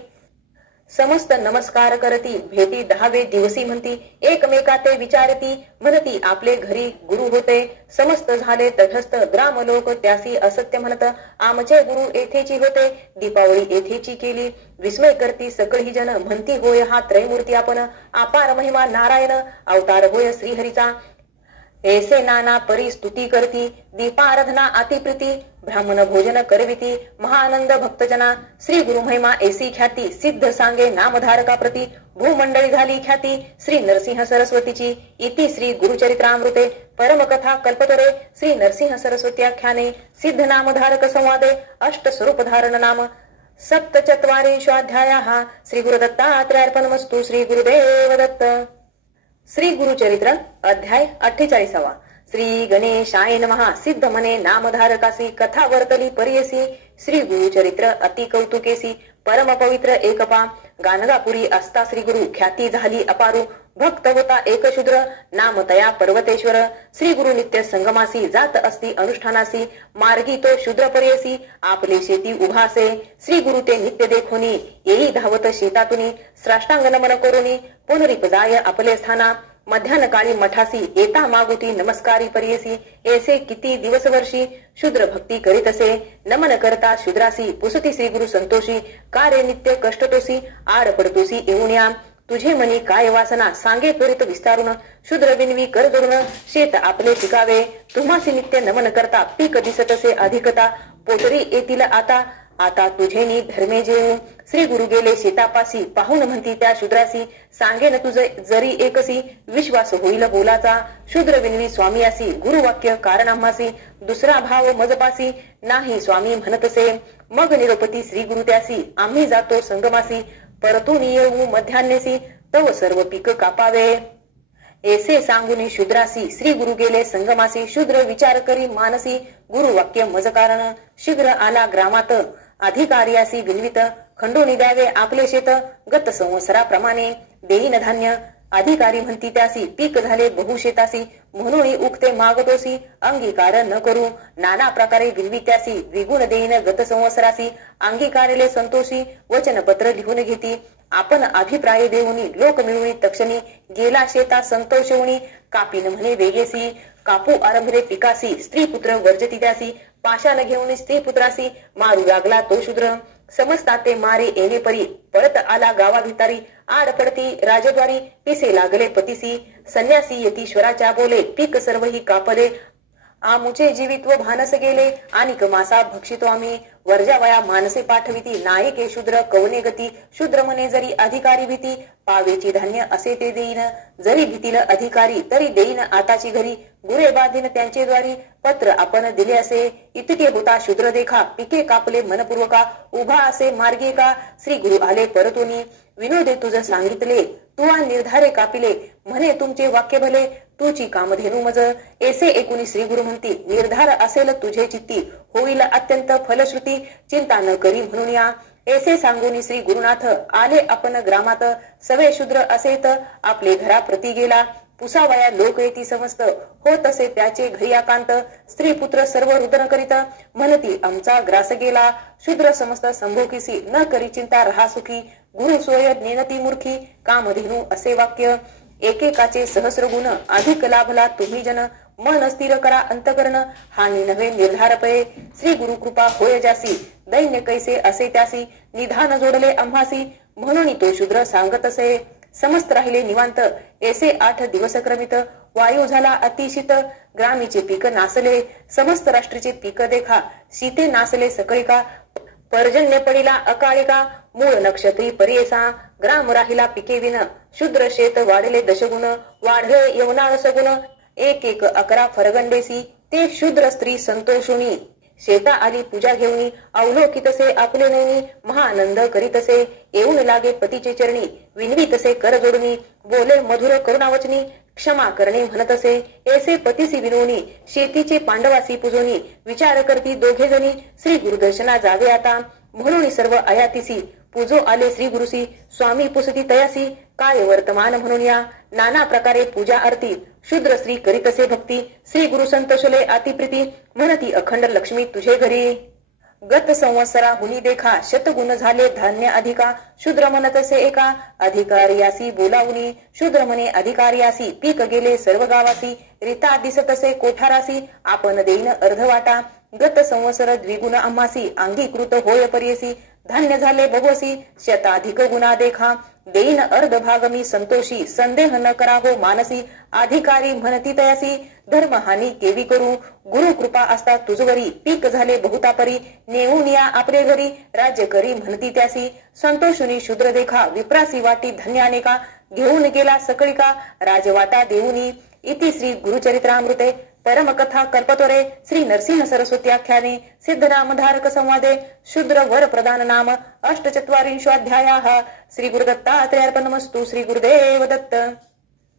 समस्त नमस्कार करती भेटी 10वे दिवसी म्हणती एकमेका ते विचारती म्हणती आपले घरी गुरु होते समस्त झाले तटस्थ ग्राम लोक त्यासी असत्य म्हणत आमचे गुरु येथेची होते दीपावली येथेची केली विस्मय करती सकळी जन म्हणती होय हा त्रयमूर्ती आपण अपार महिमा नारायण अवतार होय श्रीहरीचा ऐसे नाना परी स्तुती करती दीपाराधना अतिप्रीती ब्राह्मण भोजन करविती महानंद भक्तजना श्री गुरु महिमा ऐसी ख्याती सिद्ध सांगे नामधारका प्रती भूमंडळी झाली ख्याती श्री नरसिंह सरस्वतीची इति श्री गुरुचरित्रामृते परमकथा कल्पतरे श्री नरसिंह सरस्वत्याख्याने सिद्ध नामधारक संवादे अष्ट स्वरूप धारण नाम सप्तचत्वारिंशोऽध्यायः श्री गुरुदत्तात्रेयार्पणमस्तु श्री गुरुदेव दत्त श्री गुरुचरित्र अध्याय 48 श्री गणेशाय नमः सिद्ध मने नामधारकासी कथा वर्तली परियसी श्री गुरुचरित्र अति कौतुकेसी परम पवित्र एकपा गानगापुरी असता श्री गुरु ख्याती झाली अपारू भक्त होता एक शूद्र नाम तया पर्वतेश्वर श्री गुरु नित्य संगमासी जात असती अनुष्ठानासी मार्गी तो शूद्र परियसी आपले शेती उभासे श्री गुरु ते नित्य देखोनी येई धावत शेतातुनी साष्टांग नमन करुनी पुनरिपजाय आपले स्थाना मध्यान काळी मठासी येता मागुती नमस्कारी परियसी ऐसे किती दिवस वर्षी शूद्र भक्ती करीत असे नमन करता शूद्रासी पुसती श्री गुरु संतोषी कार्य नित्य कष्टतोसी आड पडतोसी येऊन्या तुझे मनी काय वासना सांगे त्वरित विस्तारून शूद्र विनवी कर जोडून शेत आपले पिकावे तुम्हासी नित्य नमन करता पीक दिसत असे अधिकता पोटरी येतील आता आता तुझे नी धर्मे जेऊ श्री गुरु गेले शेतापासी पाहून म्हणती त्या शूद्रासी सांगेन तुझे जरी एकसी विश्वास होईल बोलाचा शूद्र विनवी स्वामी असी गुरुवाक्य कारण आम्हासी दुसरा भाव मजपासी नाही स्वामी म्हणतसे मग निरोपती श्री गुरु त्यासी आम्ही जातो संगमासी परतून येऊ मध्यान्नेसी तव सर्व पीक कापावे ऐसे सांगून शूद्रासी श्री गुरु गेले संगमासी शूद्र विचार करी मानसी गुरुवाक्य मज कारण शीघ्र आला ग्रामात अधिकार्यासी विनवित खंडोनी द्यावे आपले शेत गत संवत्सराप्रमाणे देईन धान्य अधिकारी म्हणती त्यासी पीक झाले बहुशेतासी म्हणून उक्ते मागतोसी अंगीकार न करू नाना प्रकारे विनवी त्यासी द्विगुण देईन गत संवत्सरासी अंगीकारले संतोषी वचनपत्र लिहून घेती आपण अभिप्राय देऊनी लोक मिळवणी तक्षणी गेला शेता संतोषवणी कापीन म्हणे वेगेसी कापू आरंभले पिकासी स्त्री पुत्र वर्जती त्यासी पाशान घेऊन स्त्री पुत्रासी मारू लागला तो शूद्र समजता ते मारे येणे परी परत आला गावा भितारी आड पडती राजद्वारी पिसे लागले पतीसी संन्यासी यतीश्वराच्या बोले पीक सर्व ही कापले आमुचे जीवित्व भानस गेले आणि मासा भक्षितो आम्ही वर्जावया मानसे पाठविती नायके शूद्र कवने गती शूद्र मने जरी अधिकारी भीती पावेची धान्य असे ते देईन जरी भीतील अधिकारी तरी देईन आताची घरी गुरे बांधीन त्यांचे द्वारी पत्र आपण दिले असे इतके होता शूद्र देखा पिके कापले मनपूर्वका उभा असे मार्गे का श्री गुरु आले परतोनी विनोदे तुझ सांगितले तू निर्धारे कापिले म्हणे तुमचे वाक्य भले तुची कामधेनू मज ऐसे एकुणी श्री गुरु म्हणती निर्धार असेल तुझे चित्ती होईल अत्यंत फलश्रुती चिंता न करी म्हणून या ऐसे सांगून श्री गुरुनाथ आले आपण ग्रामात सवे शूद्र असेत आपले घरा प्रती गेला पुसावया लोक येती समस्त होत असे त्याचे घरी आकांत स्त्री पुत्र सर्व रुदन करीत म्हणती आमचा ग्रास गेला शूद्र समस्त संभोगीसी न करी चिंता रहा सुखी गुरु सोय नेनती मूर्खी कामधेनू असे वाक्य एकेकाचे सहस्र गुण अधिक लाभला तुम्ही जन मन स्थिर करा अंतकरण हानी नव्हे निर्धार पये श्री गुरु कृपा होय जासी दैन्य कैसे असे त्यासी निधान जोडले आम्हासी म्हणून तो शूद्र सांगत असे समस्त राहिले निवांत ऐसे 8 दिवस क्रमित वायू झाला अतिशीत ग्रामीचे पीक नासले समस्त राष्ट्रीचे पीक देखा शीते नासले सकळिका पर्जन्य पडिला अकाळिका मूळ नक्षत्री परियसा ग्राम राहिला पिके विन शूद्र शेत वाढले दशगुण वाढले यवनाळ सगुण 1 11 फरगंडेसी ते शूद्र स्त्री संतोषुनी शेता आली पूजा घेऊनी अवलोकितसे आपले नैनी महानंद करीतसे येऊन लागे पतीचे चरणी विनवीतसे कर जोडणी बोले मधुर करुणावचनी क्षमा करणे म्हणतसे ऐसे पतीसी विनोनी शेतीचे पांडवासी पूजोनी विचार करती दोघे जणी श्री गुरुदर्शना जावे आता म्हणून सर्व आयातीसी पूजो आले श्री गुरुसी स्वामी पुसती तयासी काय वर्तमान म्हणून या नाना प्रकारे पूजा आरती शूद्र स्त्री करीतसे भक्ती, श्री गुरु संतोषले अतिप्रीती, म्हणती अखंड लक्ष्मी तुझे घरी. गत संवत्सरा हुनी देखा, शतगुण झाले धान्य अधिका, शूद्र म्हणतसे एका, अधिकार्यासी बोलावनी, शूद्र म्हणे अधिकार्यासी, पीक गेले सर्व गावासी, रीता दिसतसे कोठारासी, आपण देईन अर्धवाटा, गत संवत्सर द्विगुण आम्हासी, अंगीकृत होय पर्यसी, धान्य झाले बहुसी, शताधिक गुणा देखा, देईन अर्ध भाग मी संतोषी, संदेह न करा हो मानसी, अधिकारी म्हणती तयासी, धर्महानी केवी करू, गुरु कृपा असता तुझवरी, पीक झाले बहुतापरी, नेऊन या आपले घरी, राज्य करी म्हणती त्यासी, संतोषुनी शूद्र देखा, विप्रासी वाटी धन्य अनेका, घेऊन गेला सकळिका, राजवाटा देऊनी. इति श्री गुरुचरित्रामृते परमकथा कल्पतोरे श्री नरसिंह सरस्वती आख्याने सिद्धनामधारक संवादे शूद्र वर प्रदान नाम अष्टचत्वारिंशोऽध्यायः. श्री गुरुदत्तात्रेयार्पणमस्तु. श्री गुरुदेव दत्त.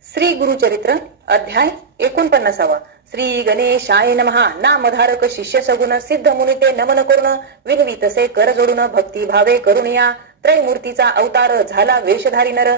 श्री गुरुचरित्र अध्याय 49. श्री गणेशाय नमः. नामधारक शिष्य सगुण सिद्ध मुनिते नमन करून विनवितसे कर जोडून भक्ती भावे करुणिया, त्रैमूर्तीचा अवतार झाला वेशधारी नर,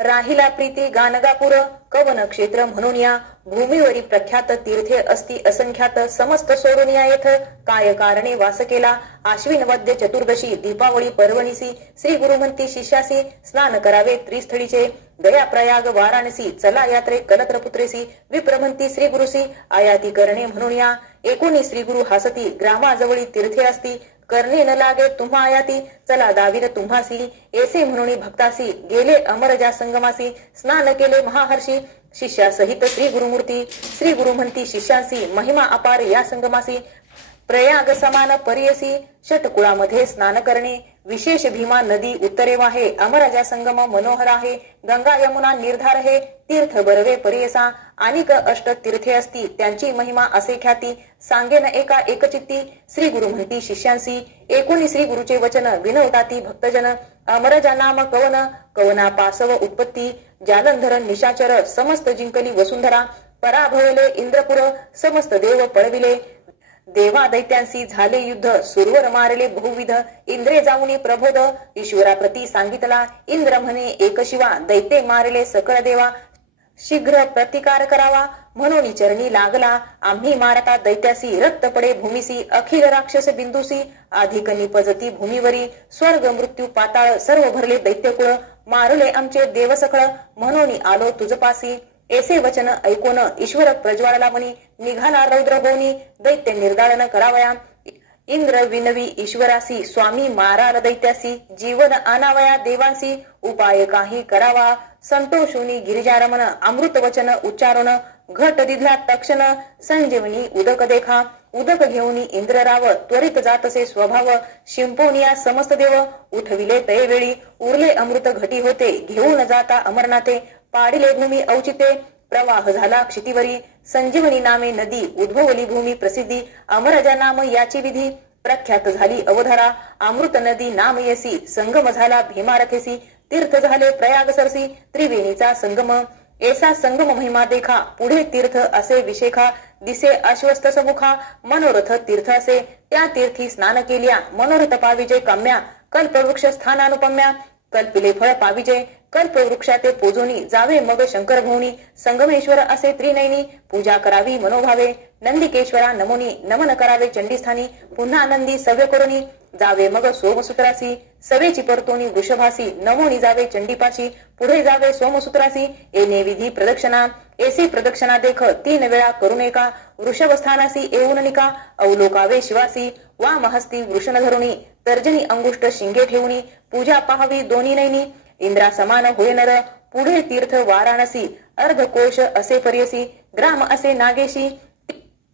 राहिला प्रीती गानगापूर, कवन क्षेत्र म्हणून या भूमीवरी प्रख्यात तीर्थे असती असंख्यात, समस्त सोडून या येथ काय कारणे वास केला, आश्विन वद्य चतुर्दशी दीपावळी पर्वणीसी, श्री गुरु म्हणती शिष्यासी, स्नान करावे त्रिस्थळीचे, गया प्रयाग वाराणसी, चला यात्रे कलत्रपुत्रेसी, विप्र म्हणती श्री गुरुसी, आयाती करणे म्हणून या, एकोणी श्री गुरु हासती, ग्रामाजवळी तीर्थे असती, करणे न लागे तुम्हा आयाती, चला दावीर तुम्हासी, ऐसे म्हणून भक्तासी, गेले अमरजा संगमासी, स्नान केले महाहर्षी, शिष्यासहित श्री गुरुमूर्ती, श्री गुरु म्हणती शिष्यासी, महिमा अपार या संगमासी, प्रयाग समान पर्यसी, षटकुळामध्ये स्नान करणे, विशेष भीमा नदी उत्तरे वाहे, अमराजा संगम मनोहर आहे, गंगा यमुना निर्धार हे, तीर्थ बरवे पर्यसा, अनेक अष्ट तीर्थे असती, त्यांची महिमा असे ख्याती, सांगेन एका एकचित्ती, श्री गुरु म्हणती शिष्यांसी, एकोणी श्री गुरुचे वचन विनवताती भक्तजन, अमरजा नाम कवन, कवना पासव उत्पत्ती, जालंधर निशाचर, समस्त जिंकली वसुंधरा, पराभवले इंद्रपुर, समस्त देव पळविले, देवा दैत्यांशी झाले युद्ध, सुरवर मारले बहुविध, इंद्रे जाऊनी प्रबोध, ईश्वराप्रती सांगितला, इंद्र म्हणे एक शिवा, दैत्य मारले सकळ देवा, शीघ्र प्रतिकार करावा, म्हणून चरणी लागला, आम्ही मारता दैत्यासी, रक्त पडे भूमीसी, अखिल राक्षस बिंदुसी, अधिक निपजती भूमीवरी, स्वर्ग मृत्यू पाताळ सर्व भरले दैत्यकुळ, मारले आमचे देव सकळ, म्हणून आलो तुझपासी, ऐसे वचन ऐकून ईश्वर प्रज्वाळला म्हणी, निघाला रौद्र होनी, दैत्य निर्दालन करावया, इंद्र विनवी ईश्वरासी, स्वामी माराल दैत्यासी, जीवन आनावया देवांसी, उपाय काही करावा, संतोषुनी गिरिजारमण, अमृत वचन उच्चारण, घट दिधला तक्षण, संजीवनी उदक देखा, उदक घेऊन इंद्रराव, त्वरित जातसे स्वभाव, शिंपोनिया समस्त देव, उठविले तयवेळी, उरले अमृत घटी होते, घेऊन जाता अमरनाथे, पाडिले भूमी औचिते, प्रवाह झाला क्षितिवरी, संजीवनी नामे नदी, उद्भवली भूमी प्रसिद्धी, अमरजा नाम याची विधी, प्रख्यात झाली अवधरा, अमृत नदी नाम यसी, संगम झाला भीमारथेसी, तीर्थ झाले प्रयाग सरसी, त्रिवेणीचा संगम, ऐसा संगम महिमा देखा, पुढे तीर्थ असे विशेखा, दिसे अश्वस्त समुखा, मनोरथ तीर्थ असे, त्या तीर्थी स्नान केल्या, मनोरथ पाविजे काम्या, कल्पवृक्ष स्थानानुपम्या, कल्पिले फळ पाविजे, कल्पवृक्षाते पोजोनी, जावे मग शंकर भोवनी, संगमेश्वर असे त्रिनयनी, पूजा करावी मनोभावे, नंदिकेश्वरा नमोनी, नमन करावे चंडीस्थानी, पुन्हा नंदी सव्य करुनी, जावे मग सोमसूत्रासी, सवेची परतोनी वृषभासी, नमोनी जावे चंडीपाशी, पुढे जावे सोमसूत्रासी, येणे विधी प्रदक्षिणा, ऐसी प्रदक्षिणा देख 3 वेळा करून एका, वृषभस्थानासी येऊन निका, अवलोकावे शिवासी, वामहस्ती वृषण धरुणी, तर्जनी अंगुष्ट शिंगे ठेवणी, पूजा पाहावी दोन्ही नैनी, इंद्रा समान होय नर, पुढे तीर्थ वाराणसी, अर्धकोश असे पर्यसी, ग्राम असे नागेशी,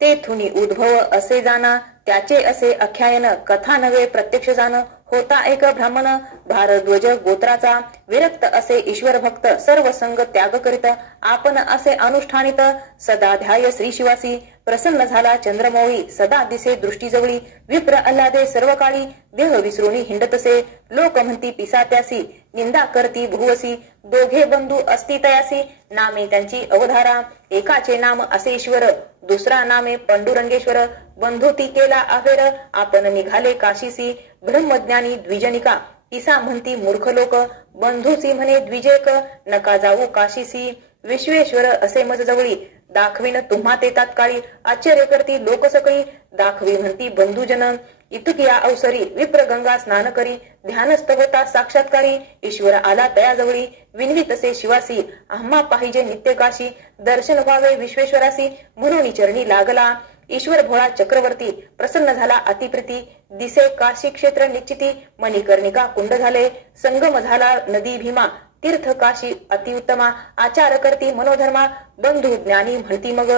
तेथुनी उद्भव असे जाना, त्याचे असे आख्यायन, कथा नव्हे प्रत्यक्ष जाण, होता एक ब्राह्मण, भारद्वज गोत्राचा, विरक्त असे ईश्वर भक्त, सर्व संग त्याग करीत, आपण असे अनुष्ठानित, सदा ध्याय श्री शिवासी, प्रसन्न झाला चंद्रमौळी, सदा दिसे दृष्टीजवळी, विप्र अल्लादे सर्व काळी, देह विसरुणी हिंडतसे, लोक म्हणती पिसात्यासी, निंदा करती भुवसी, दोघे बंधू असती तयासी, नामे त्यांची अवधारा, एकाचे नाम असे ईश्वर, दुसरा नामे पांडुरंगेश्वर, बंधुती केला अहेर, आपण निघाले काशीसी, ब्रह्मज्ञानी द्विजनिका, पिसा म्हणती मूर्ख लोक, बंधुसी म्हणे द्विजेक, नका जाऊ काशीसी, विश्वेश्वर असे मज जवळी दाखवीन तुम्हा ते तात्काळी आश्चर्य करती लोक सकळी दाखवी म्हणती बंधुजन इतुकिया अवसरी विप्र गंगा स्नान करी ध्यानस्थ होता साक्षात्कारी ईश्वर आला तयाजवळी विनवी तसे शिवासी आम्हा पाहिजे नित्य काशी दर्शन व्हावे विश्वेश्वरासी म्हणून चरणी लागला ईश्वर भोळा चक्रवर्ती प्रसन्न झाला अतिप्रीती दिसे काशी क्षेत्र निश्चिती मणिकर्णिका कुंड झाले संगम झाला नदी भीमा तीर्थ काशी अतिउत्तमा आचार करती मनोधर्मा बंधू ज्ञानी म्हणती मग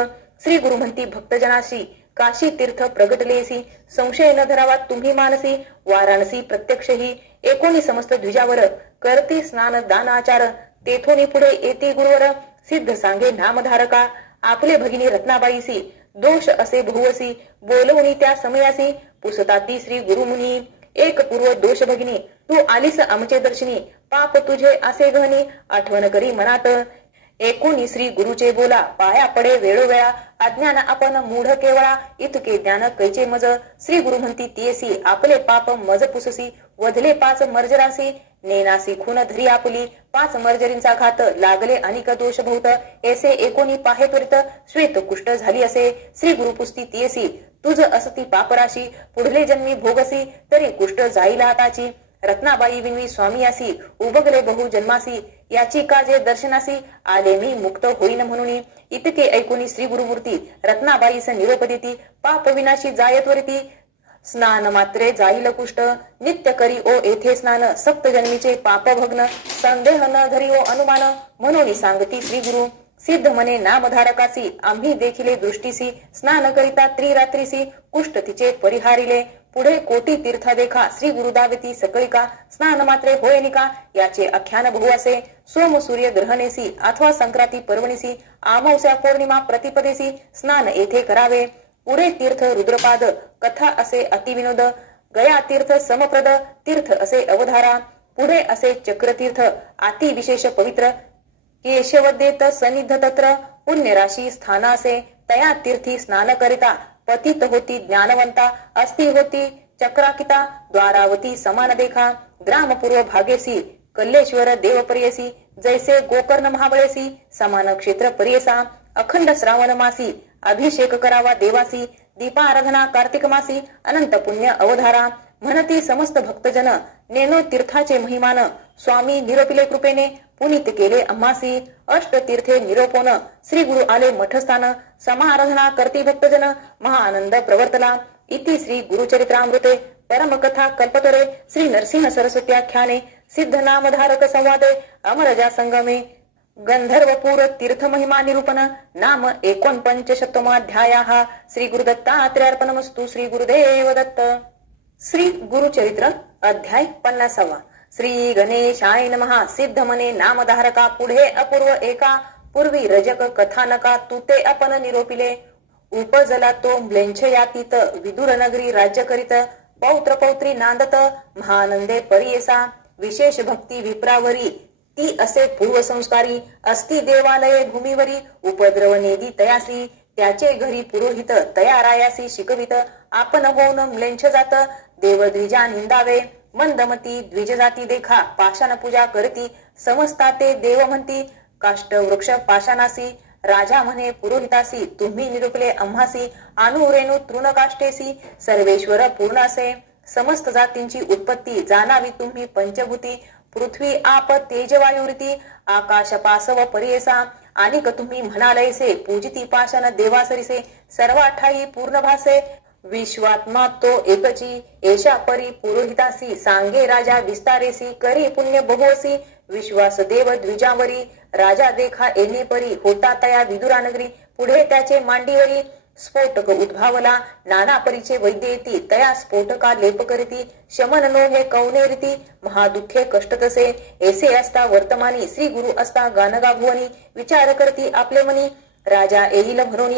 श्री गुरु म्हणती भक्तजनाशी काशी तीर्थ प्रगटलेसी संशय न धरावा तुम्ही मानसी वाराणसी प्रत्यक्ष ही एकोणी समस्त द्विजावर करती स्नान दान आचार तेथोनी पुढे येती गुरुवर सिद्ध सांगे नामधारका आपले भगिनी रत्नाबाईसी दोष असे बहुवसी बोलवणी त्या समयासी पुसताती श्री गुरुमुनी एक पूर्व दोष भगिनी तू आलीस आमचे दर्शनी पाप तुझे असे गहनी आठवण करी मनात एकोणी श्री गुरुचे बोला पाया पडे वेळोवेळा अज्ञान आपण मूढ केवळा इतके ज्ञान कैचे मज श्री गुरु म्हणती तियसी आपले पाप मज पुससी वधले 5 मर्जरासी नेनासी खून धरी आपली 5 मर्जरींचा घात लागले अनिक दोष बहुत ऐसे एकोणी पाहे त्वरित श्वेत कुष्ठ झाली असे श्री गुरु पुस्ती तियसी तुझ असती पापराशी पुढले जन्मी भोगसी तरी कुष्ठ जाईल आताची रत्नाबाई विनवी स्वामीयासी उबगले बहु जन्मासी याची काजे दर्शनासी आले मी मुक्त होईन म्हणून इतके ऐकून श्री गुरुमूर्ती रत्नाबाईस निरोप देती पाप विनाशी जायत्वरिती स्नान मात्रे जाईल कुष्ठ नित्य करी ओ येथे स्नान सप्त जन्मीचे पाप भग्न संदेह न धरी ओ अनुमान म्हणून सांगती श्री गुरु सिद्ध मने नामधारकासी आम्ही देखिले दृष्टीसी स्नान करिता त्रिरात्रीसी कुष्ठ तिचे परिहारिले पुढे कोटी तीर्था देखा श्री गुरुदावती सकळिका स्नान मात्रे होयनिका याचे आख्यान बहु असे सोम सूर्य ग्रहणेसी अथवा संक्रांती पर्वणीसी अमावस्या पौर्णिमा प्रतिपदेसी स्नान येथे करावे पुढे तीर्थ रुद्रपाद कथा असे अतिविनोद गया तीर्थ समप्रद तीर्थ असे अवधारा पुढे असे चक्रतीर्थ अति विशेष पवित्र केशवदेत सनिध तत्र पुण्यराशी स्थान असे तया तीर्थी स्नान करिता पतित होती ज्ञानवंता अस्ति होती चक्राकिता द्वारावती समान देखा ग्रामपूर्व भागेसी कल्लेश्वर देवपर्यसी जैसे गोकर्ण महाबळेसी समान क्षेत्र पर्यसा अखंड श्रावण मासी अभिषेक करावा देवासी दीपाराधना कार्तिक मासी अनंत पुण्य अवधारा म्हणती समस्त भक्तजन नेनो तीर्थाचे महिमान स्वामी निरोपिले कृपेने पुनीत केले अम्मासी अष्ट तीर्थे निरोपोन श्री गुरु आले मठस्थान समाराधना करती भक्तजन महाआनंद प्रवर्तला इति श्री गुरुचरित्रामृते परमकथा कल्पतरे श्री नरसिंह सरस्वत्याख्याने सिद्ध नामधारक संवादे अमरजा संगमे गंधर्वपूर तीर्थ महिमा निरूपण नाम 49 श्री गुरुदत्तात्रेयार्पणमस्तु श्री गुरुदेव दत्त। श्री गुरुचरित्र अध्याय 50 श्री गणेशाय नमः। सिद्ध मने नामधारका पुढे अपूर्व एका पूर्वी रजक कथानका तुते आपण निरोपिले उपजला तो म्लेच्छयातीत विदुर नगरी राज्य करीत पौत्र पौत्री नांदत महानंदे परियेसा विशेष भक्ती विप्रावरी ती असे पूर्व संस्कारी अस्ति देवालये भूमीवरी उपद्रव नेदी तयासी त्याचे घरी पुरोहित तयारायासी शिकवित आपण होऊन म्लेच्छ जात देवद्विजा निंदावे मंदमती द्विजजाती देखा पाषाण पूजा करती समजता ते देव म्हणती काष्ट वृक्ष पाषाणासी राजा म्हणे पुरोहितासी तुम्ही निरूपले आम्हासी अनुरेणू तृणकाष्टेसी सर्वेश्वर पूर्णासे समस्त जातींची उत्पत्ती जाणावी तुम्ही पंचभूती पृथ्वी आप तेजवायुरिती आकाश पासव परियेसा अनेक तुम्ही म्हणालयसे पूजिती पाषाण देवासरिसे सर्वाठाई पूर्ण भासे विश्वात्मा तो एकची एशा परी पुरोहितासी सांगे राजा विस्तारेसी करी पुण्य बहुसी विश्वास देव द्विजावरी राजा देखा येणे परी होता तया विदुरानगरी पुढे त्याचे मांडीवरी स्फोटक उद्भावला नाना परीचे वैद्य येती तया स्फोटका लेप करीती शमन नो हे कौने रीती महादुःखे कष्ट तसे ऐसे असता वर्तमानी श्री गुरु असता गानगा भुवनी विचार करती आपले मनी राजा येईल म्हणून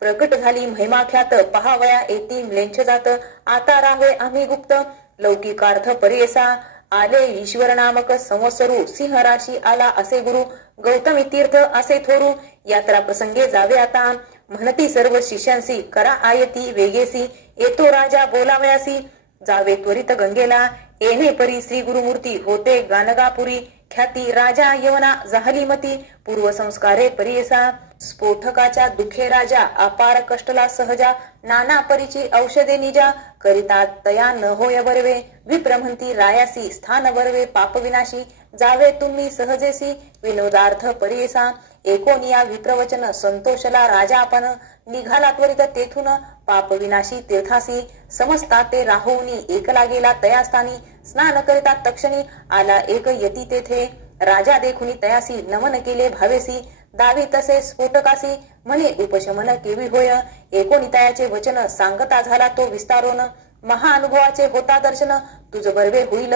प्रकट झाली महिमाख्यात पहावया येती म्लेच्छ जात आता राहावे आम्ही गुप्त लौकिकार्थ परियेसा आले ईश्वर नामक संवत्सरू सिंह राशी आला असे गुरु गौतमी तीर्थ असे थोरू यात्रा प्रसंगे जावे आता म्हणती सर्व शिष्यांसी करा आयती वेगेसी येतो राजा बोलावयासी जावे त्वरित गंगेला येणे परी श्री गुरुमूर्ती होते गानगापुरी ख्याती राजा यवना झाली मती पूर्व संस्कारे परियसा स्फोटकाच्या दुखे राजा अपार कष्टला सहजा नाना परीची औषधे निजा करिता तया न होय बरवे विप्र म्हणती रायासी स्थान बरवे पाप विनाशी जावे तुम्ही सहजेसी विनोदार्थ परियसा एकोनिया विप्रवचन संतोषला राजा आपण निघाला त्वरित तेथून पाप विनाशी तीर्थासी समजता ते राहुनी एकला गेला तयास्थानी स्नान करिता तक्षणी आला एक यती तेथे राजा देखुनी तयासी नमन केले भावेसी दावी तसे स्फोटकासी म्हणे उपशमन केवी होय एकोनितायाचे वचन सांगता झाला तो विस्तारोन महाअनुभवाचे होता दर्शन तुझ बर्वे होईल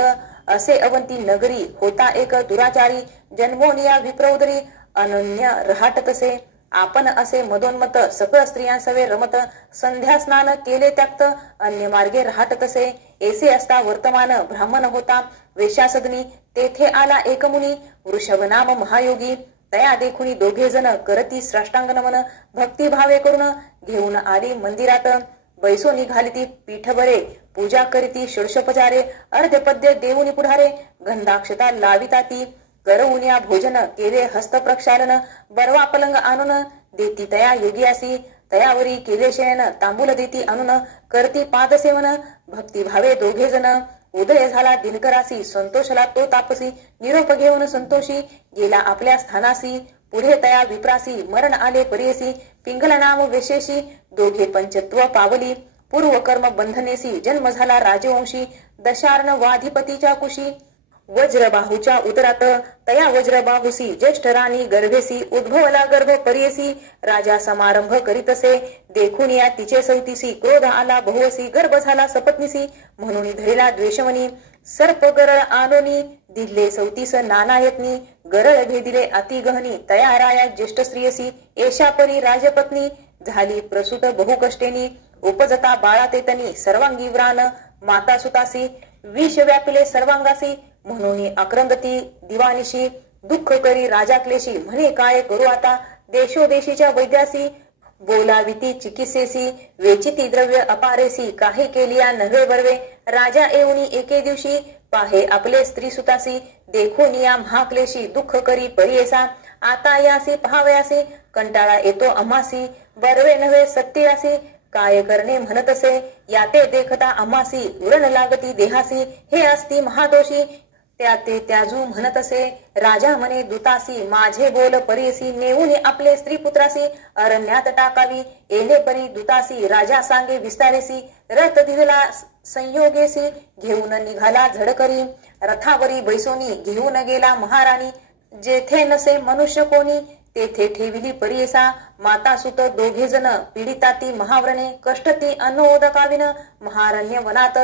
असे अवंती नगरी होता एक दुराचारी जन्मोनिया विप्रौदरी अनन्य रहाट तसे आपण असे मदोन्मत सकळ स्त्रियांसवे रमत संध्या स्नान केले त्याक्त अन्य मार्गे राहत तसे ऐसे असता वर्तमान ब्राह्मण होता वेशासदनी तेथे आला एक मुनी वृषभ नाम महायोगी तया देखुनी दोघे जण करती साष्टांग नमन भक्ती भावे करून घेऊन आली मंदिरात बैसो निघाली ती पीठभरे पूजा करीती षोडशोपचारे अर्धपद्य देऊनी पुढारे गंधाक्षता लाविता ती करऊनिया भोजन केले हस्त प्रक्षालन बरवा पलंग आणून देती तया योगियासी तयावरी केले शयन तांबूल देती आणून करती पादसेवन भक्ती भावे दोघे जण उदय झाला दिनकरासी संतोषला तो तापसी निरोप घेऊन संतोषी गेला आपल्या स्थानासी पुढे तया विप्रासी मरण आले परियसी पिंगला नाम वेशेशी दोघे पंचत्व पावली पूर्व कर्म बंधनेसी जन्म झाला राजवंशी दशार्ण वाधिपतीच्या कुशी वज्रबाहूच्या उदरात तया वज्रबाहुसी ज्येष्ठ राणी गर्भेसी उद्भवला गर्भ परियसी राजा समारंभ करीतसे देखून या तिचे सौतीसी क्रोध आला बहुवसी गर्भ झाला सपत्नीसी म्हणून धरेला द्वेषमनी सर्प गरळ आनोनी दिले सौतीस नानायत्नी गरळ भेदिले अति गहनी तया राया ज्येष्ठ स्त्रियसी एशा परी राजपत्नी झाली प्रसूत बहुकष्टेनी उपजता बाळा तेतनी सर्वांगी व्रान माता सुतासी विष व्यापिले सर्वांगासी म्हणून आक्रंदती दिवानिशी दुःख करी राजा क्लेशी म्हणे काय करू आता देशोदेशीच्या वैद्यासी बोलाविती चिकित्सेसी वेचिती द्रव्य अपारेसी काही केलिया नव्हे बरवे राजा येऊनी एके दिवशी पाहे आपले स्त्री सुतासी देखून या महाक्लेशी दुःख करी परियेसा आता यासी पहावयासी कंटाळा येतो अमासी बरवे नव्हे सत्यासी काय करणे म्हणत असे याते देखता अमासी उरण लागती देहासी हे असती महादोषी त्याते त्याजू म्हणत असे राजा म्हणे दुतासी माझे बोल परियसी नेऊन आपले स्त्री पुत्रासी अरण्यात टाकावी येणे परी दुतासी राजा सांगे विस्तारेसी रथ दिला संयोगेसी घेऊन निघाला झडकरी रथावरी बैसोनी घेऊन गेला महाराणी जेथे नसे मनुष्य कोणी तेथे ठेविली परियसा माता सुत दोघे जण पीडिताती महाव्रणे कष्टती अन्नोदकाविन महारण्य वनात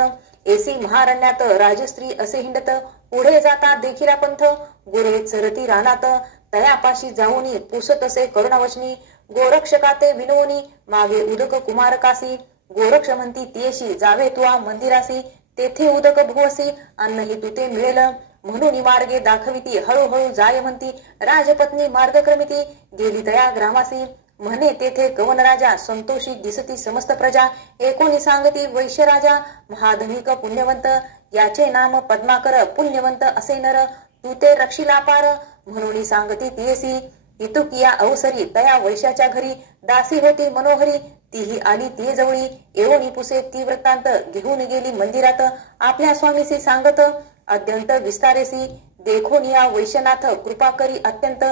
एसी महारण्यात राजस्त्री असे हिंडत पुढे जाता देखील पंथ गुरे चरती रानात तयापाशी जाऊनी पुसत असे करुणावचनी गोरक्षकाते विनवनी मागे उदक कुमारकासी गोरक्ष म्हणती तियेशी जावे तुआ मंदिरासी तेथे उदक भुवसी अन्नही तुते मिळेल म्हणून मार्गे दाखविती हळूहळू जाय म्हणती राजपत्नी मार्गक्रमिती गेली तया ग्रामासी म्हणे तेथे कवन राजा संतोषी दिसती समस्त प्रजा एकोणी सांगती वैश्य राजा महाधनिक पुण्यवंत याचे नाम पद्माकर पुण्यवंत असे नर तू ते रक्षिला पार म्हणून सांगती तियेसी इतुकिया अवसरी तया वैश्याच्या घरी दासी होती मनोहरी तीही आली ती जवळी येऊन पुसे ती वृत्तांत घेऊन गेली मंदिरात आपल्या स्वामीसी सांगत अत्यंत विस्तारेसी देखून या वैश्यनाथ कृपा करी अत्यंत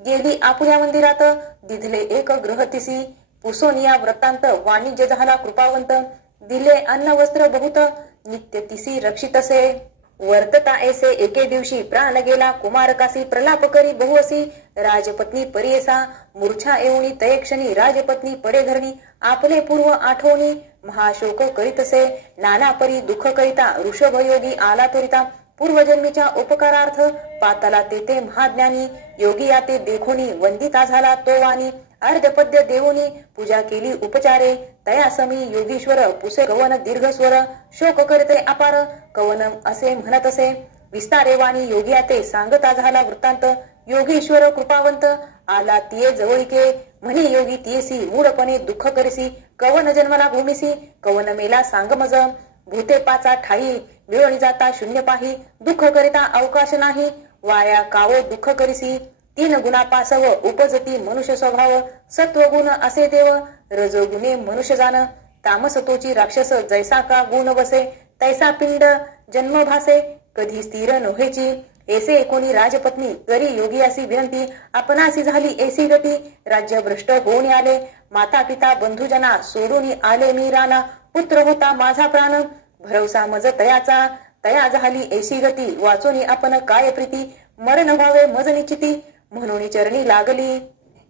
गेली आपल्या मंदिरात दिधले एक ग्रहतिसी पुसोन या वृत्तांत वाणिज्य झाला कृपावंत दिले अन्न वस्त्र बहुत नित्य तिसी रक्षितसे वर्तता ऐसे एके दिवशी प्राण गेला कुमारकासी प्रलाप करी बहुअसी राजपत्नी परियेसा मूर्छा येऊनी तयक्षणी राजपत्नी पडे धरणी आपले पूर्व आठवणी महाशोक करीतसे नाना परी दुःख करिता ऋषभयोगी आला त्वरिता पूर्वजन्मीच्या उपकारार्थ पाताला तेथे महाज्ञानी योगी याते देखोनी वंदिता झाला तो वाणी अर्धपद्य देवोनी पूजा केली उपचारे तयासमी योगीश्वर पुसे कवन दीर्घ स्वर शोक करते अपार कवन असे म्हणत असे विस्तारे वाणी योगी याते सांगता झाला वृत्तांत योगीश्वर कृपावंत आला तिये जवळिके म्हणे योगी तियेसी मूढपणे दुःख करीसी कवन जन्मला भूमिसी कवन मेला सांगमज भूते पाचा ठाई मिळवणी जाता शून्य पाही दुःख करिता अवकाश नाही वाया कावो दुःख करिसी, तीन गुणापासव उपजती मनुष्य स्वभाव, सत्वगुण असे देव, रजोगुणे मनुष्य जाण, तामसतोची राक्षस जैसा का गुण बसे, तैसा पिंड जन्म भासे, कधी स्थिर नव्हेची, ऐसे कोणी राजपत्नी करी योगी अशी विनंती, आपणासी झाली ऐसी गती, राज्य भ्रष्ट होऊन आले, माता पिता बंधुजना सोडून आले मी राना, पुत्र होता माझा प्राण, भरवसा मज तयाचा, तया झाली ऐशी गती, वाचोनी आपण काय प्रीती, मरण व्हावे मज निश्चिती, म्हणून चरणी लागली,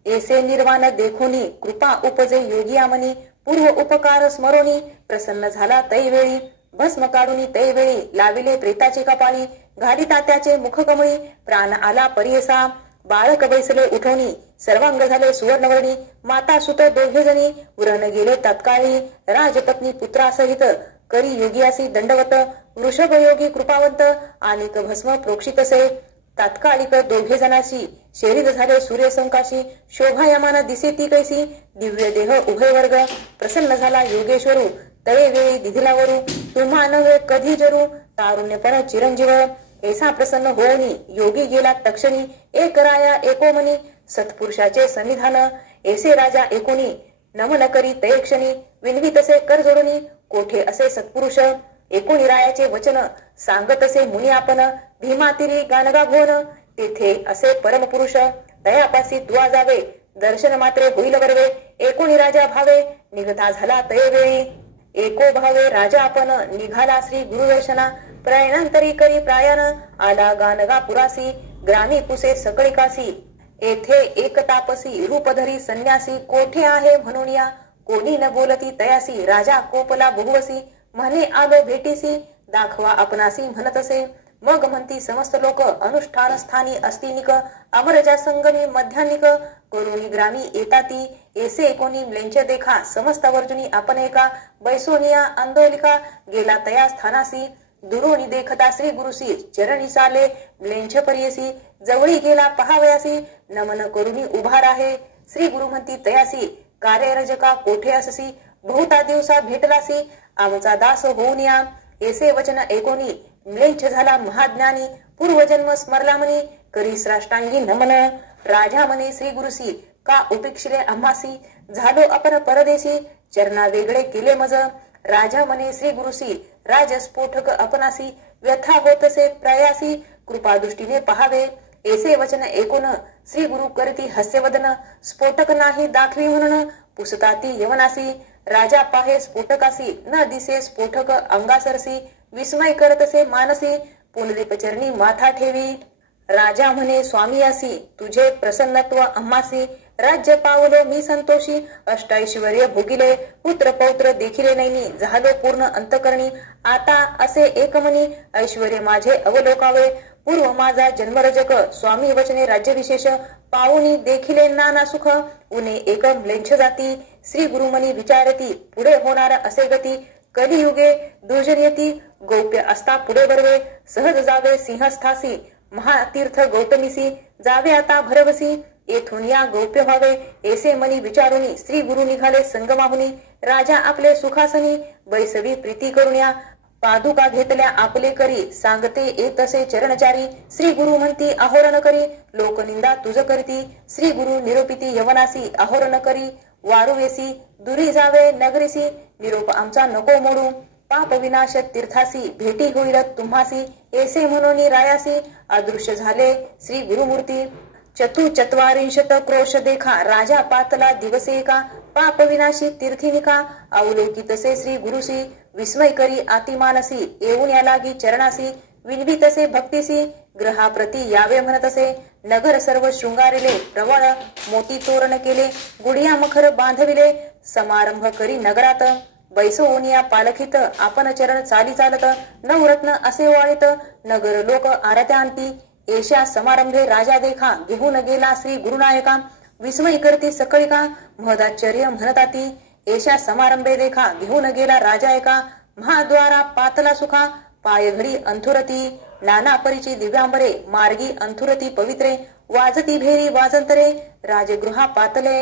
ऐसे निर्वाण देखोनी, कृपा उपजे योगिया मनी, पूर्व उपकार स्मरोनी, प्रसन्न झाला तैवेळी, भस्म काढून तैवेळी, लाविले प्रेताचे कपाळी, घाली तात्याचे मुख कमळी, प्राण आला परियसा, बाळक बैसले उठवणी, सर्वांग झाले सुवर्णवर्णी, माता सुत दोघे जणी, उरण गेले तत्काळी, राजपत्नी पुत्रासहित, करी योगियासी दंडवत, वृषभ योगी कृपावंत, अनेक भस्म प्रोक्षितसे, तात्कालिक दोघे जणाशी, शरीर झाले सूर्यसंकाशी, शोभायमान दिसे ती कैसी, दिव्य देह उभय वर्ग, प्रसन्न झाला योगेश्वरू, तळे वेळी दिधिलावरू, तुम्हा नव्हे कधी जरू, तारुण्यपण चिरंजीव, ऐसा प्रसन्न होऊनी, योगी गेला तक्षणी, एक राया एकोमनी, सत्पुरुषाचे सन्निधान, ऐसे राजा एकोणी, नमन करी तये क्षणी, विनवी तसे कर जोडूनी, कोठे असे सत्पुरुष, एकोणी रायाचे वचन, सांगत असे मुनी आपण, भीमातिरी गानगा भोन, तेथे असे परमपुरुष, तयापासी तुआ जावे, दर्शन मात्रे होईल बरवे, एकोणी राजा भावे, निघता झाला तये वेळी, एको भावे राजा आपण, निघाला श्री गुरुदर्शना, प्रयाणांतरी करी प्रायान, आला गानगा पुरासी, ग्रामी पुसे सकळिकासी, येथे एक तापसी, रूपधरी संन्यासी, कोठे आहे म्हणून या, कोणी न बोलती तयासी, राजा कोपला बहुवसी, म्हणे आलो भेटीसी, दाखवा आपणासी म्हणत असे, मग म्हणती समस्त लोक, अनुष्ठान स्थानी अस्तिनिक, अमरजा संगमी मध्यानिक, करुणी ग्रामी येताती, ऐसे कोणी म्लेंच देखा, समस्त वर्जुनी आपण एका, बैसोनिया आंदोलिका, गेला तया स्थानासी, दुरोणी देखता श्री गुरुसी, चरणी चाले म्लेंच परियसी, जवळी गेला पहावयासी, नमन करुणी उभा राहे, श्री गुरु म्हणती तयासी, कार्यरजका कोठे अससी, बहुता दिवसा भेटलासी, आमचा दास होऊन या, ऐसे वचन ऐकोनी, म्लेच्छ झाला महाज्ञानी, पूर्वजन्म स्मरला म्हणी, करी श्राष्टांगी नमन, राजा म्हणे श्री गुरुसी, का उपेक्षिले आम्हासी, झालो आपण परदेशी, चरणा वेगळे केले मज, राजा म्हणे श्री गुरुसी, राजस्फोटक आपणासी, व्यथा होतसे प्रयासी, कृपा दृष्टीने पहावे, ऐसे वचन ऐकून श्री गुरु करती हास्यवदन, स्फोटक नाही दाखवी म्हणून, पुसताती यवनासी, राजा पाहे स्फोटकासी, न दिसे स्फोटक अंगासरसी, विस्मय करतसे मानसी, पुनदीप चरणी माथा ठेवी, राजा म्हणे स्वामी असी, तुझे प्रसन्नत्व आम्हासी, राज्य पावलो मी संतोषी, अष्टैश्वर्य भोगिले, पुत्र पौत्र देखिले नैनी, झालो पूर्ण अंतकरणी, आता असे एकमनी, ऐश्वर्य माझे अवलोकावे, पूर्व माझा जन्मरजक, स्वामी वचने राज्यविशेष, पाहुनी देखिले नाना सुख, उने एक म्लेच्छ जाती, श्री गुरुमनी विचारती, पुढे होणार असे गती, कलियुगे दुर्जन येती, गौप्य असता पुढे बरवे, सहज जावे सिंहस्थासी, महातीर्थ गौतमीसी, जावे आता भरवसी, येथून या गौप्य व्हावे, ऐसे मनी विचारुनी, श्री गुरु निघाले संगमाहुनी, राजा आपले सुखासनी, बैसवी प्रीती करुण्या, पादुका घेतल्या आपले करी, सांगते येतसे चरणचारी, श्री गुरु म्हणती आहोरण करी, लोकनिंदा तुझ करती, श्री गुरु निरोपिती यवनासी, आहोरण करी वारुवेसी, दुरी जावे नगरीसी, निरोप आमचा नको मोडू, पाप विनाश तीर्थासी, भेटी होईल तुम्हासी, ऐसे म्हणून रायासी, अदृश्य झाले श्री गुरुमूर्ती, चतुर्चत्वारिंशत क्रोश देखा, राजा पातला दिवसे का, पाप विनाशी तीर्थीनिका, अवलोकितसे श्री गुरुसी, विस्मय करी आतिमानसी, येऊन या लागी चरणासी, विनवितसे भक्तीसी, ग्रहाप्रती यावे म्हणतसे, नगर सर्व शृंगारिले, प्रवळ मोती तोरण केले, गुडिया मखर बांधविले, समारंभ करी नगरात, बैसोन या पालखीत, आपण चरण चाली चालत, नवरत्न असे वाळीत, नगर लोक आरत्या आणती, ऐशा समारंभे राजा देखा, घेऊन गेला श्री गुरुनायका, विस्मय करती सकळिका, महदाश्चर्य म्हणताती, ऐशा समारंभे देखा, घेऊन गेला राजा एका, महाद्वारा पातला सुखा, पाय घडी अंथुरती, नाना परिची दिव्यांबरे, मार्गी अंथुरती पवित्रे, वाजती भेरी वाजंतरे, राजगृहा पातले,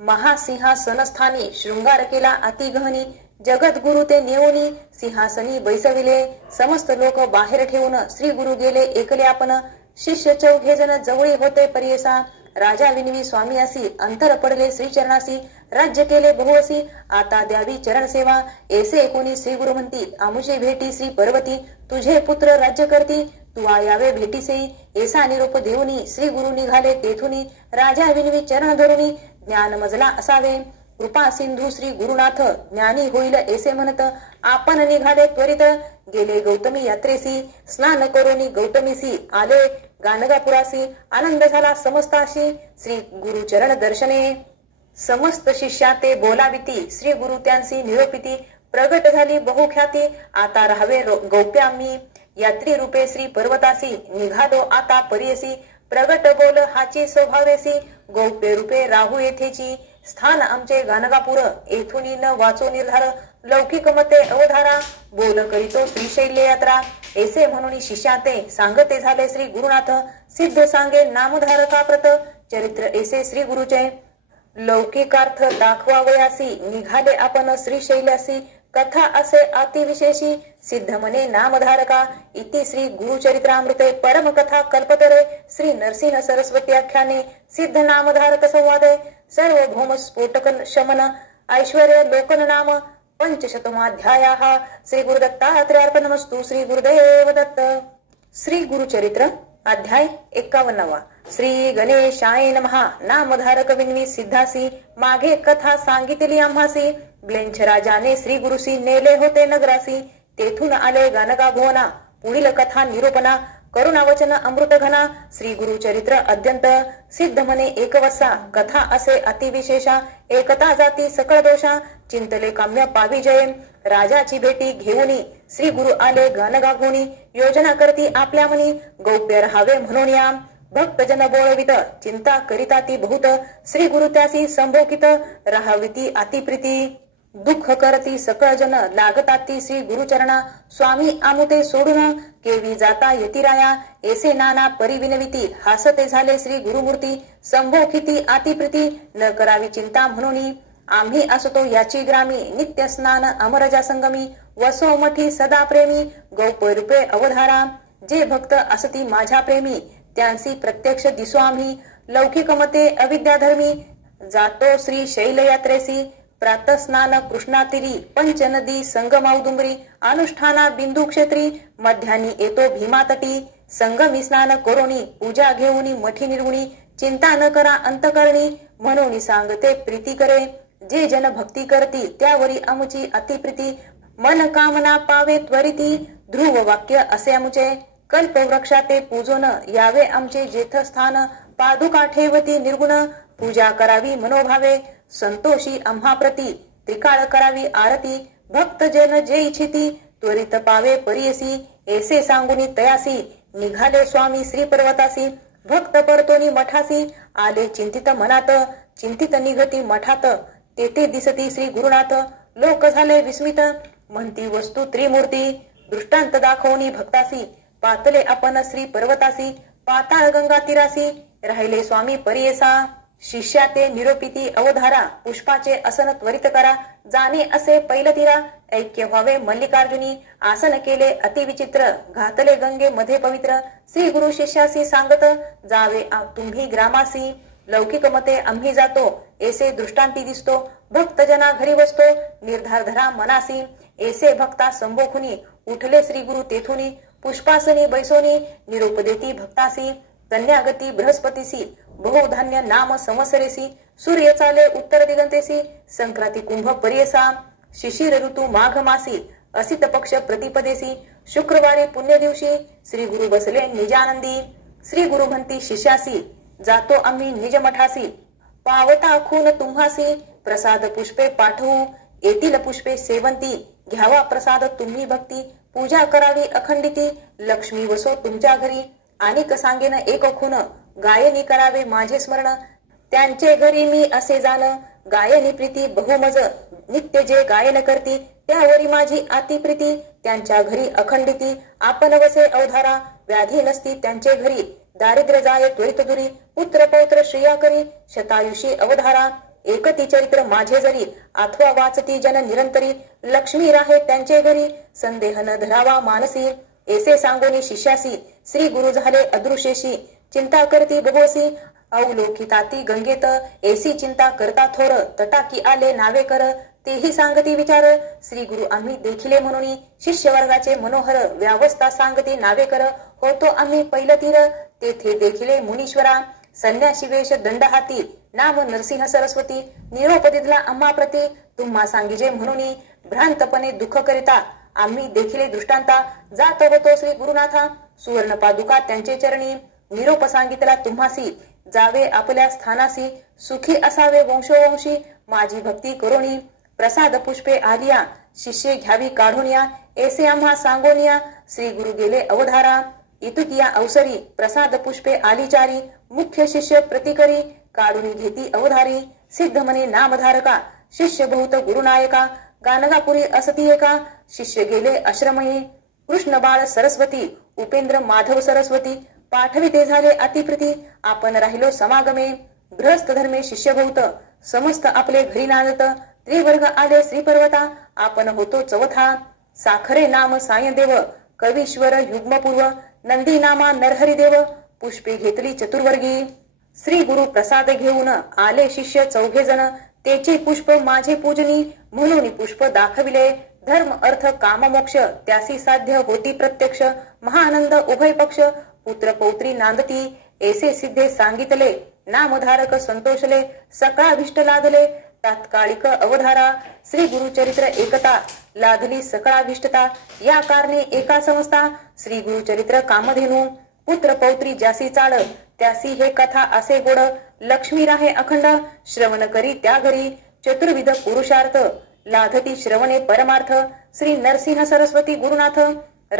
महासिंहासनस्थानी, शृंगार केला अतिगहनी, जगत गुरु ते नेऊनी, सिंहासनी बैसविले, समस्त लोक बाहेर ठेवून, श्री गुरु गेले एकले आपण, शिष्य चौघे जण जवळी होते परियसा. राजा विनवी स्वामी असी अंतर पडले श्रीचरणासी. राज्य केले बहुअसी आता द्यावी चरण सेवा. ऐसे कोणी श्री गुरु म्हणती आमुषे भेटी श्री पर्वती. तुझे पुत्र राज्य करती तू यावे भेटीसे. ऐसा निरोप देऊनी श्री गुरु निघाले तेथुनी. राजा विनवी चरण धरुनी ज्ञान मजला असावे. कृपा सिंधू श्री गुरुनाथ ज्ञानी होईल ऐसे म्हणत. आपण निघाले त्वरित गेले गौतमी यात्रेसी. स्नान करोनी गौतमीसी आले गाणगापुरासी. आनंद झाला समस्ताशी श्री गुरु चरण दर्शने. समस्त शिष्या ते बोलाविती श्री गुरु त्यांसी निरोपिती. प्रगट झाली बहुख्याती आता राहावे गौप्या मी. यात्री रूपे श्री पर्वतासी निघालो आता परियसी. प्रगट बोल हाची स्वभावेसी गौप्य रूपे राहू येथेची. स्थान आमचे गाणगापूर येथुनी न वाचो निर्धार. लौकिक मते अवधारा बोल करीतो श्रीशैल्य यात्रा. ऐसे म्हणून शिष्या ते सांगते झाले श्री गुरुनाथ. सिद्ध सांगे नामधारका प्रत चरित्र ऐसे श्री गुरुचे. लौकिकार्थ दाखवावयासी निघाले आपण श्रीशैल्यासी. कथा असे अतिविशेषी सिद्ध मने नामधारका. इति श्री गुरुचरित्रामृते परमकथा कल्पतरे. श्री नरसिंह सरस्वती आख्याने सिद्ध नामधारक संवादे. सर्वभौम स्फोटक शमन ऐश्वर्य लोकन नाम पंचशतमाध्यायाः. श्री गुरुदत्तात्रेयार्पणमस्तु. श्री गुरुदेव दत्त. श्री गुरुचरित्र अध्याय 51. श्री गणेशाय नमः. नामधारक विनवी सिद्धासी मागे कथा सांगितली आम्हासी. ब्लेंछ राजाने श्री गुरुसी नेले होते नगरासी. तेथून आले गाणगा भुवना पुढील कथा निरूपणा. करुणावचन अमृत घना श्री गुरुचरित्र अद्यंत. सिद्ध म्हणे एकवसा कथा असे अतिविशेषा. एकता जाती सकळ दोषा चिंतले काम्य पावी जय. राजाची भेटी घेऊनी श्री गुरु आले गाणगाभुवनी. योजना करती आपल्या मनी गौप्य रहावे म्हणून या. भक्तजन बोळवित चिंता करिता ती बहुत. श्री गुरु त्यासी संभोकित राहाविती अतिप्रीती. दुःख करती सकळ जन लागताती श्री गुरुचरणा. स्वामी आमुते सोडून केवी जाता यतिराया. ऐसे नाना परिविनविती हासते झाले श्री गुरुमूर्ती. संभोखिती अतिप्रीती न करावी चिंता म्हणून. आम्ही असतो याची ग्रामी नित्य स्नान अमरजा संगमी. वसो मठी सदा प्रेमी गौप रूपे अवधारा. जे भक्त असती माझ्या प्रेमी त्यांसी प्रत्यक्ष दिसो आम्ही. लौकिक मते अविद्याधर्मी जातो श्री शैल यात्रेसी. प्रातस्नान कृष्णातीरी पंचनदी संगमाउदुंबरी. अनुष्ठाना बिंदू क्षेत्री मध्यानी येतो भीमातटी. संगमी स्नान करोनी पूजा घेऊनी मठी निर्गुणी. चिंता न करा अंतकरणी म्हणून सांगते प्रीती करे. जे जन भक्ती करती त्यावरी आमची अतिप्रीती. मन कामना पावे त्वरिती ध्रुव वाक्य असे आमचे. कल्पवृक्षाते पूजोन यावे आमचे जेथ स्थान. पादुका ठेवती निर्गुण पूजा करावी मनोभावे. संतोषी आम्हा प्रती त्रिकाळ करावी आरती. भक्त जन जे इच्छिती त्वरित पावे परियसी. ऐसे सांगुनी तयासी निघाले स्वामी श्री पर्वतासी. भक्त परतोनी मठासी आले चिंतित मनात. चिंतित निघती मठात तेथे दिसती श्री गुरुनाथ. लोक झाले विस्मित म्हणती वस्तू त्रिमूर्ती. दृष्टांत दाखवणी भक्तासी पातले आपण श्री पर्वतासी. पाताळ गंगा तीरासी राहिले स्वामी परियसा. शिष्या ते निरोपिती अवधारा. पुष्पाचे आसन त्वरित करा जाणे असे पैलतीरा. ऐक्य व्हावे मल्लिकार्जुनी आसन केले अतिविचित्र. घातले गंगे मध्ये पवित्र. श्री गुरु शिष्यासी सांगत जावे तुम्ही ग्रामासी. लौकिक मते आम्ही जातो ऐसे दृष्टांती दिसतो. भक्त जना घरी बसतो निर्धार धरा मनासी. ऐसे भक्ता संभोखुनी उठले श्री गुरु तेथुनी. पुष्पासनी बैसोनी निरोप देती भक्तासी. कन्यागती बृहस्पतीसी बहुधान्य नाम संवत्सरेसी. सूर्य चाले उत्तर दिगंतेसी संक्रांती कुंभ परियसा. शिशिर ऋतू माघ मासी असित पक्ष प्रतिपदेसी. शुक्रवारी पुण्य दिवशी श्री गुरु बसले निजानंदी. श्री गुरु म्हणती शिष्यासी जातो आम्ही निज मठासी. पावता खून तुम्हासी प्रसाद पुष्पे पाठवू. येतील पुष्पे सेवंती घ्यावा प्रसाद तुम्ही भक्ती. पूजा करावी अखंडिती लक्ष्मी वसो तुमच्या घरी. अनेक सांगेन एक खून गायनी करावे माझे स्मरण. त्यांचे घरी मी असे जाण गायनी प्रीती बहुमज. नित्य जे गायन करती त्यावरी माझी अतिप्रीती. त्यांच्या घरी अखंडिती आपण वसे अवधारा. व्याधी नसती त्यांचे घरी दारिद्र्य जाय त्वरित दुरी. पुत्र पौत्र श्रिया करी शतायुषी अवधारा. एकती चरित्र माझे जरी अथवा वाचती जन निरंतरी. लक्ष्मी राहे त्यांचे घरी संदेह न धरावा मानसी. ऐसे सांगोनी शिष्यासी श्री गुरु झाले अदृश्यशी चिंता करती बहोसी अवलोकिताती गंगेत ऐसी चिंता करता थोर तटाकी आले नावे कर तेही सांगती विचार श्री गुरु आम्ही देखिले म्हणून शिष्य वर्गाचे मनोहर व्यावस्था सांगती नावे कर होतो आम्ही पैलतीर तेथे देखिले मुनीश्वरा संन्यासी वेश दंड हाती नाम नरसिंह सरस्वती निरोप दिला आम्हा प्रती तुम्हा सांगिजे म्हणून भ्रांतपणे दुःख करिता आम्ही देखिले दृष्टांता जात होतो श्री गुरुनाथा सुवर्ण पादुका त्यांचे चरणी निरोप सांगितला तुम्हासी जावे आपल्या स्थानासी सुखी असावे वंशोवंशी माझी भक्ती करोनी प्रसाद पुष्पे आलिया शिष्ये घ्यावी काढूनिया ऐसे आम्हा सांगोनिया श्री गुरु गेले अवधारा इतुकिया अवसरी प्रसाद पुष्पे आलिचारी मुख्य शिष्य प्रतिकरी काढून घेती अवधारी सिद्ध मने नामधारका शिष्य बहुत गुरुनायका गानगापुरी असती एका शिष्य गेले आश्रमये कृष्ण बाळ सरस्वती उपेंद्र माधव सरस्वती पाठविते झाले अतिप्रीती आपण राहिलो समागमे गृहस्थ धर्मे शिष्य बहुत समस्त आपले घरी नांदत त्रिवर्ग आले श्री पर्वता आपण होतो चौथा साखरे नाम सायदेव कवीश्वर युग्मपूर्व नंदी नामा नरहरी देव पुष्पे घेतली चतुर्वर्गी श्री गुरु प्रसाद घेऊन आले शिष्य चौघे जण तेचे पुष्प माझे पूजनी म्हणून पुष्प दाखविले धर्म अर्थ काम मोक्ष त्यासी साध्य होती प्रत्यक्ष महानंद उभय पक्ष पुत्र पौत्री नांदती ऐसे सिद्धे सांगितले नामधारक संतोषले सकाळभिष्ट लादले तात्कालिक अवधारा श्री गुरुचरित्र एकता लादली सकळाभिष्टता या कारणे एका समजता श्री गुरुचरित्र कामधेनु पुत्र पौत्री ज्यासी चाळ त्यासी हे कथा असे गोड लक्ष्मी राहे अखंड श्रवण करी त्या घरी चतुर्विध पुरुषार्थ लाधती श्रवणे परमार्थ श्री नरसिंह सरस्वती गुरुनाथ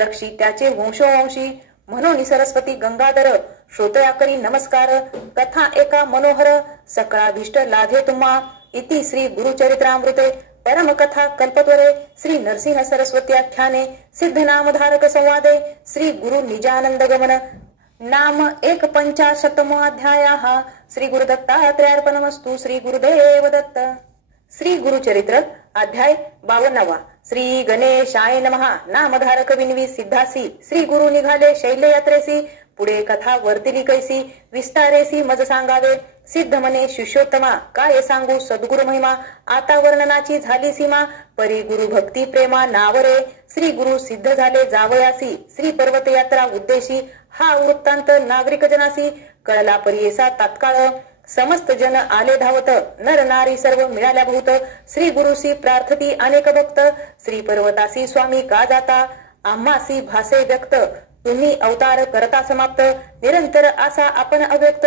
रक्षी त्याचे वंशोवंशी म्हणून सरस्वती गंगाधर श्रोतया करी नमस्कार कथा एका मनोहर सकळाभिष्ट लाधे तुम्हा इति श्री गुरुचरित्रामृते परम कथा कल्पत्वरे श्री नरसिंह सरस्वती आख्याने सिद्ध नामधारक संवादे श्री गुरु निजानंद गमन नाम 1/50 अध्यायः श्री गुरुदत्तात्रेयार्पणमस्तु श्री गुरुदेव दत्त श्री गुरुचरित्र अध्याय 52 श्री गणेशाय नमः नामधारक विनवी सिद्धासी श्री गुरु निघाले शैल्य यात्रेसी पुढे कथा वर्तिली कैसी विस्तारेसी मज सांगावे सिद्ध मने शिष्योत्तमा काय सांगू सद्गुरु महिमा आता वर्णनाची झाली सीमा परी गुरु भक्ती प्रेमा नावरे श्री गुरु सिद्ध झाले जावयासी श्री पर्वत यात्रा उद्देशी हा वृत्तांत नागरिक जनासी कळला परियेसा तात्काळ समस्त जन आले धावत नर नारी सर्व मिळाल्या भूत श्री गुरुसी प्रार्थती अनेक भक्त श्री पर्वतासी स्वामी का जाता आम्हासी भासे व्यक्त तुम्ही अवतार करता समाप्त निरंतर असा आपण अव्यक्त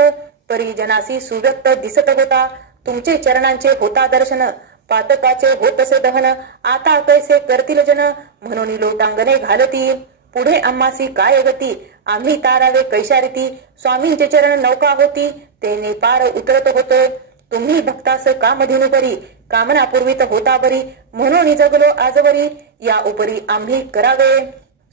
परिजनासी सुव्यक्त दिसत होता तुमचे चरणांचे होता दर्शन पातकाचे होतसे दहन आता कैसे करतील जन म्हणून लोटांगणे घालती पुढे आम्हासी काय गती आम्ही तारावे कैशारीती स्वामींचे चरण नौका होती तेने पार उतरत होतो तुम्ही भक्तास कामधेनु बरी कामना पूर्वित होता बरी म्हणून जगलो आजवरी या उपरी आम्ही करावे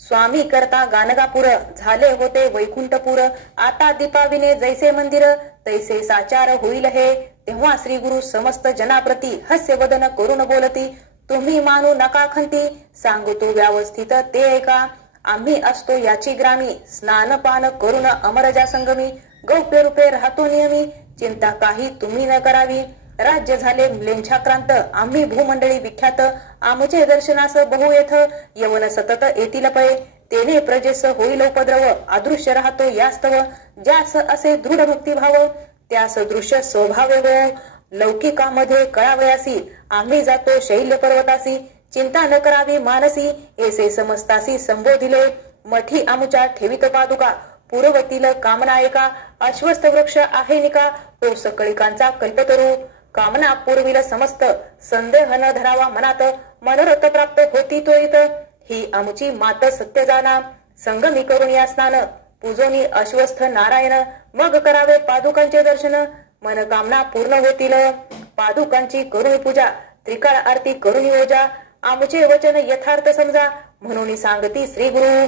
स्वामी करता गानगापूर झाले होते वैकुंठपूर आता दीपाविने जैसे मंदिर तैसे साचार होईल हे तेव्हा श्री गुरु समस्त जनाप्रती हास्य वदन करून बोलती तुम्ही मानू नका खंती सांगू तो व्यवस्थित ते ऐका आम्ही असतो याची ग्रामी स्नानपान करून अमरजा संगमी गौप्य रूपे राहतो नियमी चिंता काही तुम्ही न करावी राज्य झाले लेंछाक्रांत आम्ही भूमंडळी विख्यात आमचे दर्शनास बहु येथ यवन सतत येतील पै तेने प्रजेस होईल उपद्रव अदृश्य राहतो यास्तव ज्यास असे दृढ भक्तिभाव त्यास दृश्य स्वभाव लौकिकामध्ये कळावयासी आम्ही जातो शैल्य पर्वतासी चिंता न करावी मानसी ऐसे समस्तासी संबोधिले मठी आमुच्या ठेवित पादुका पूर्वतील कामनायका अश्वस्थ वृक्ष आहे निका तो सकळिकांचा कल्पतरू कामना पूर्वील समस्त संदेह न धरावा मनात मनोरथ प्राप्त होती तो इथ ही आमची मात सत्य जाना संगमी करून या स्नान पूजोनी अश्वस्थ नारायण मग करावे पादुकांचे दर्शन मनकामना पूर्ण होतील पादुकांची करुणी पूजा त्रिकाळ आरती करुणी ओजा आमचे वचन यथार्थ समजा म्हणून सांगती श्री गुरु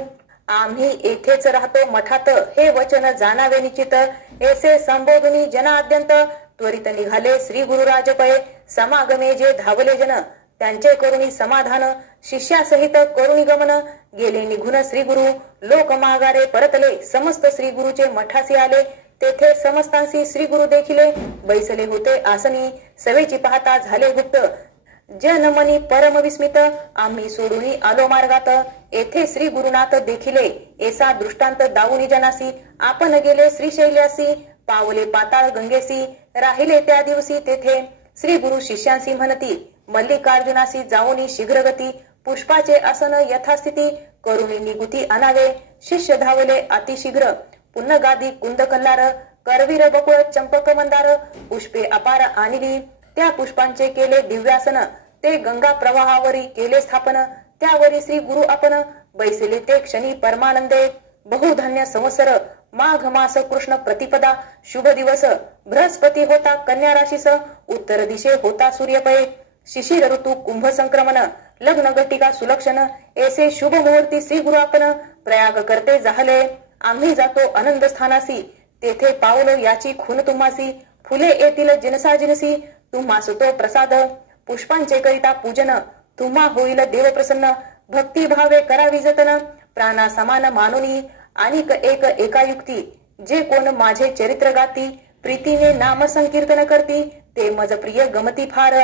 आम्ही येथेच राहतो मठात हे वचन जाणावे निश्चित ऐसे संबोधनी जनाद्यंत त्वरित निघाले श्री गुरुराज पै समागमे जे धावले जन त्यांचे करुणी समाधान शिष्यासहित करुणी गमन गेले निघून श्री गुरु लोक माघारे परतले समस्त श्री गुरुचे मठासी आले तेथे समस्तांशी श्री गुरु देखिले बैसले होते आसनी सवेची पाहता झाले गुप्त जनमनी परम विस्मित आम्ही सोडून आलो मार्गात येथे श्री गुरुनाथ देखिले ऐसा दृष्टांत दावुनी जनासी आपण गेले श्रीशैल्यासी पावले पाताळ गंगेसी राहिले त्या दिवशी तेथे श्री गुरु शिष्यांशी म्हणती मल्लिकार्जुनासी जाऊनी शीघ्रगती पुष्पाचे आसन यथास्थिती करुणी निगुती अनावे शिष्य धावले अतिशीघ्र पुन्नगादी कुंद कल्लार करवीर बकुळ चंपक मंदार पुष्पे अपार आणली त्या पुष्पांचे केले दिव्यासन ते गंगा प्रवाहावरी केले स्थापन त्यावरी श्री गुरु आपण बैसले ते क्षणी परमानंदे बहुधन्य संवत्सर माघ मास कृष्ण प्रतिपदा शुभ दिवस बृहस्पती होता कन्या राशीस उत्तर दिशे होता सूर्यपय शिशिर ऋतू कुंभ संक्रमण लग्न घटिका सुलक्षण ऐसे शुभ मुहूर्ती श्री गुरु आपण प्रयाग करते जाहले आम्ही जातो आनंद स्थानासी तेथे पावलो याची खून तुम्हासी फुले येतील जिनसा जिनसी तुम्हास तो प्रसाद पुष्पांचे करिता पूजन तुम्हा होईल देव प्रसन्न भक्ती भावे करावी जतन प्राणा समान मानुनी अनिक एक एकायुक्ती जे कोण माझे चरित्र गाती प्रीतीने नाम संकीर्तन करती ते मज प्रिय गमती फार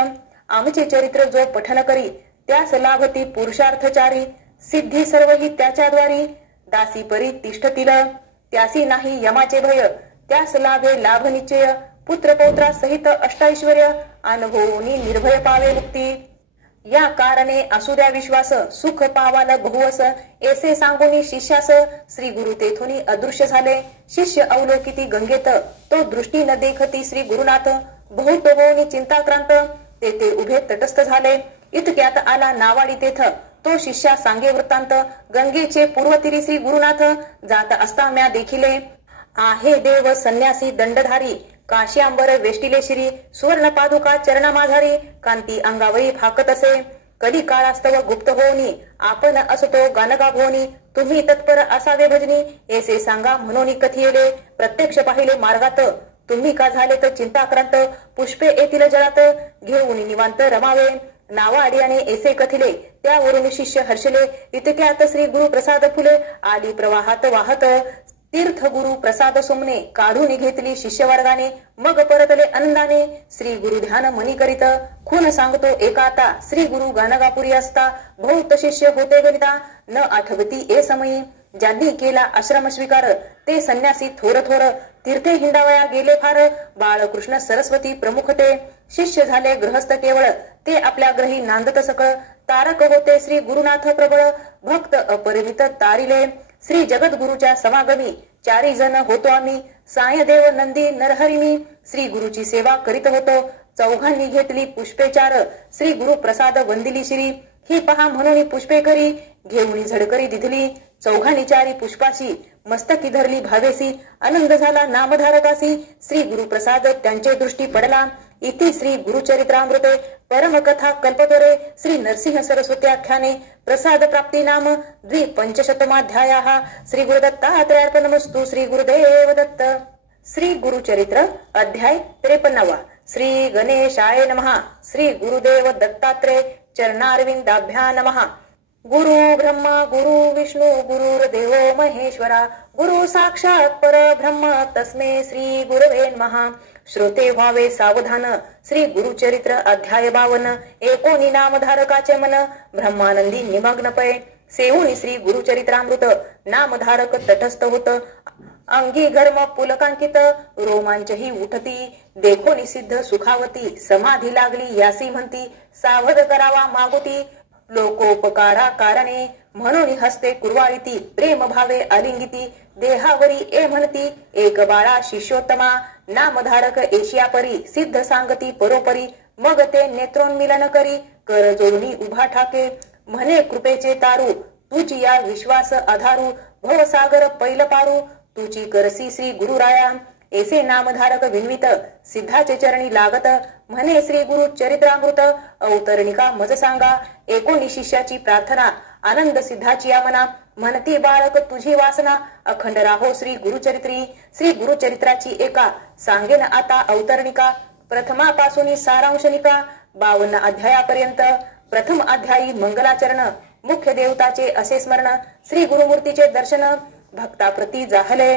आमचे चरित्र जो पठन करी त्यास लाभती पुरुषार्थचारी सिद्धी सर्व ही त्याच्याद्वारी दासी परी तिष्ठतील त्यासी नाही यमाचे भय त्यास लाभे लाभ निश्चय पुत्र पौत्रा सहित अष्टैश्वर्य अनुभवनी निर्भय पावे मुक्ती या कारणे असुद्या विश्वास सुख पावाल बहुवस ऐसे सांगोनी शिष्यास श्री गुरु तेथुनी अदृश्य झाले शिष्य अवलोकिती गंगेत तो दृष्टी न देखती श्री गुरुनाथ बहुत होनी चिंताक्रांत तेथे उभे तटस्थ झाले इतक्यात आला नावाडी तेथ तो शिष्या सांगे वृत्तांत गंगेचे पूर्वतीरी श्री गुरुनाथ जात असता म्या देखिले आहे देव संन्यासी दंडधारी काश्यांबर वेष्टिले श्री सुवर्ण पादुका चरणा माझारी कांती अंगावरी फाकत असे कधी काळास्तव गुप्त होनी आपण असतो गानगा भोनी तुम्ही तत्पर असावे भजनी ऐसे सांगा म्हणून कथिले प्रत्यक्ष पाहिले मार्गात तुम्ही का झाले तर चिंताक्रांत पुष्पे येतील जळात घेऊन निवांत रमावे नावाडी आणि ऐसे कथिले त्यावरून शिष्य हर्षले इतक्यात श्री गुरु प्रसाद फुले आली प्रवाहात वाहत तीर्थ गुरु प्रसाद सुमने काढून घेतली शिष्य वर्गाने मग परतले आनंदाने श्री गुरु ध्यान मनी करीत खून सांगतो एकाता श्री गुरु गानगापुरी असता बहुत शिष्य होते गणिता न आठवती ए समयी ज्यांनी केला आश्रम स्वीकार ते संन्यासी थोर थोर तीर्थे हिंडावया गेले फार बाळकृष्ण सरस्वती प्रमुख ते शिष्य झाले गृहस्थ केवळ ते आपल्या ग्रही नांदत सकळ तारक होते श्री गुरुनाथ प्रबळ भक्त अपरिमित तारिले श्री जगद्गुरुच्या समागमी चारी जण होतो आम्ही सायदेव नंदी नरहरिणी श्री गुरुची सेवा करीत होतो चौघांनी घेतली पुष्पे चार श्री गुरु प्रसाद वंदिली श्री ही पहा म्हणून पुष्पे करी घेऊन झडकरी दिधली चौघांनी चारी पुष्पाशी मस्तकी धरली भावेसी आनंद झाला नामधारकासी श्री गुरु प्रसाद त्यांचे दृष्टी पडला इति श्री गुरुचरित्रामृते परमकथा कल्पतरे श्री नरसिंह सरस्वती आख्याने प्रसाद प्राप्ती नाम 25शतमाध्यायः श्री गुरुदत्तात्रेयार्पणमस्तु श्री गुरुदेव दत्त श्री गुरुचरित्र अध्याय 53 श्री गणेशाय नमः श्री गुरुदेव दत्तात्रेय चरणारविंदाभ्या नमः गुरु ब्रह्मा गुरु विष्णु गुरुर्देवो महेश्वरा गुरु साक्षात परब्रह्म तस्मै श्री गुरवे नमः श्रोते व्हावे सावधान श्री गुरुचरित्र अध्याय 52 एकोणी नामधारकाचे मन ब्रह्मानंदी निमग्न पय सेवून श्री गुरुचरित्रामृत नामधारक तटस्थ होत अंगी घर्म पुलकांकित रोमांचही उठती देखो निसिद्ध सुखावती समाधी लागली यासी म्हणती सावध करावा मागुती लोकोपकारा कारणे म्हणून हस्ते कुरवाळीती प्रेम भावे अलिंगिती देहावरी ए म्हणती एक बाळा शिष्योत्तमा नामधारक एशिया परी सिद्ध सांगती परोपरी मग ते नेत्रोन्मिलन करी कर जोडून उभा ठाके म्हणे कृपेचे तारू तुझी या विश्वास आधारू भवसागर पैल पारू तुझी करसी श्री गुरुराया ऐसे नामधारक विन्वित सिद्धाचे चरणी लागत म्हणे श्री गुरु चरित्रामृत अवतरणिका मज सांगा एकोणी शिष्याची प्रार्थना आनंद सिद्धाची यामना म्हणती बाळक तुझी वासना अखंड राहो श्री गुरुचरित्री श्री गुरुचरित्राची एका सांगेन आता अवतरणिका प्रथमापासून सारांशनिका 52 अध्यायापर्यंत प्रथम अध्यायी मंगलाचरण मुख्य देवताचे असे स्मरण, श्री गुरुमूर्तीचे दर्शन भक्ताप्रती जाहले.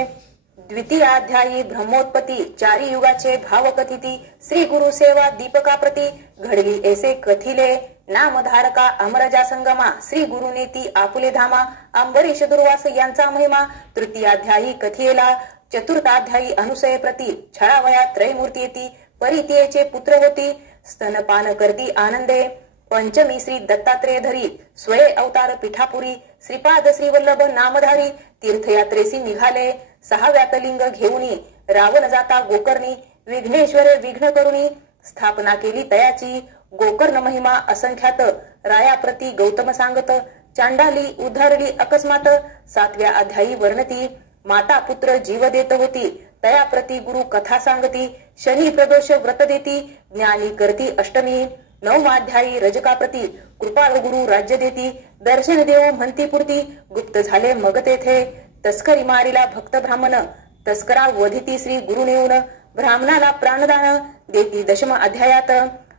द्वितीयाध्यायी ब्रह्मोत्पत्ती, चारी युगाचे भाव कथिती, श्री गुरु सेवा दीपकाप्रती घडली ऐसे कथिले. नामधारका अमरजा संगमा, श्री गुरुनेती आपुले धामा, अंबरीश दुर्वास यांचा महिमा तृतीयाध्यायी कथियेला. चतुर्थाध्यायी अनुसये प्रती, छळावया त्रयमूर्ती येती, परित्येचे पुत्र होती, स्तनपान करती आनंदे. पंचमी श्री दत्तात्रेय धरी, स्वये अवतार पिठापुरी, श्रीपाद श्री वल्लभ नामधारी, तीर्थयात्रेसी निघाले. सहाव्यात लिंग घेऊनी, रावण जाता गोकर्णी, विघ्नेश्वर विघ्न करुणी, स्थापना केली तयाची. गोकर्ण महिमा असंख्यात, रायाप्रती गौतम सांगत, चांडाली उद्धारली अकस्मात. सातव्या अध्यायी वर्णती, माता पुत्र जीव देत होती, तयाप्रती गुरु कथा सांगती, शनी प्रदोष व्रत देती, ज्ञानी करती अष्टमी. नवमाध्यायी रजकाप्रती, कृपाळ गुरु राज्य देती, दर्शन देव म्हणती पुरती, गुप्त झाले मग तेथे. तस्करी मारिला भक्त ब्राह्मण, तस्करा वधिती श्री गुरु नेऊन, ब्राह्मणाला प्राणदान देती दशम अध्यायात.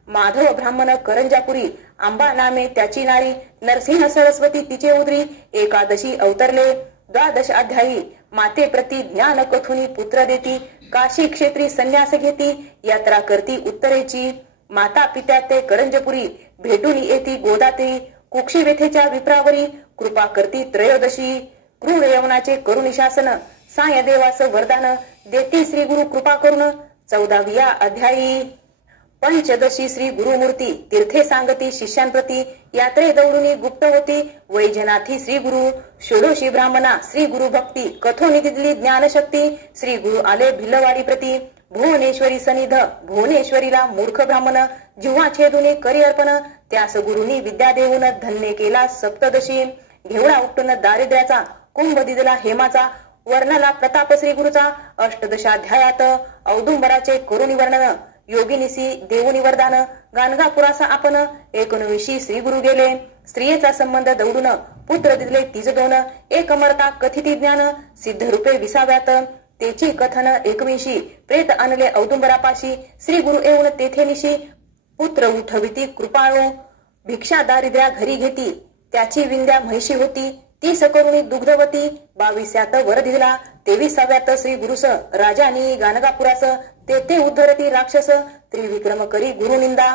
माधव ब्राह्मण करंजापुरी, आंबा नामे त्याची नारी, नरसिंह सरस्वती तिचे उदरी, एकादशी अवतरले. द्वादश अध्यायी माते प्रती ज्ञान कथुनी पुत्र देती, काशी क्षेत्री संन्यास घेती, यात्रा करती उत्तरेची. माता पित्या ते करंजपुरी, भेटून येती गोदाते, कुक्षी व्यथेच्या विप्रावरी, कृपा करती त्रयोदशी. क्रूर यवनाचे करुणी शासन, साय देवास वरदान देती श्री गुरु कृपा करून. 14व्या अध्यायी पंचदशी श्री गुरुमूर्ती, तीर्थे सांगती शिष्यांप्रती, यात्रे दौडुनी गुप्त होती, वैजनाथी श्री गुरु. षोडशी ब्राह्मणा श्री गुरु भक्ती, कथोनी दिली ज्ञानशक्ती, श्री गुरु आले भिल्लवाडी प्रती. भुवनेश्वरी सनिध, भुवनेश्वरीला मूर्ख ब्राह्मण, जिव्हा छेदुनी करी अर्पण, त्यास गुरुनी विद्या देऊन धन्य केला सप्तदशी. घेवडा उपटून दारिद्र्याचा, कुंभ दिदला हेमाचा, वर्णला प्रताप श्री गुरुचा. अष्टदशाध्यायात औदुंबराचे करुणी वर्णन, योगिनीसी देऊनी वरदान, गाणगापुराचा आपण, 19 श्री गुरु गेले. स्त्रियेचा संबंध दौडून, पुत्र दिले तिज दोन, एक मरता कथिती ज्ञान, सिद्ध रूपे विसाव्यात, तेची कथन 21. प्रेत आणले औदुंबरापाशी, श्री गुरु येऊन तेथे निशी, पुत्र उठविती कृपाळो, भिक्षा दारिद्र्या घरी घेती, त्याची विंध्या म्हैशी होती, 30 करुणी दुग्धवती, 22व्यात वर दिला, 23व्यात श्री गुरुस, राजानी गाणगापुरास, तेथे उद्धरती राक्षस, त्रिविक्रम करी गुरुनिंदा,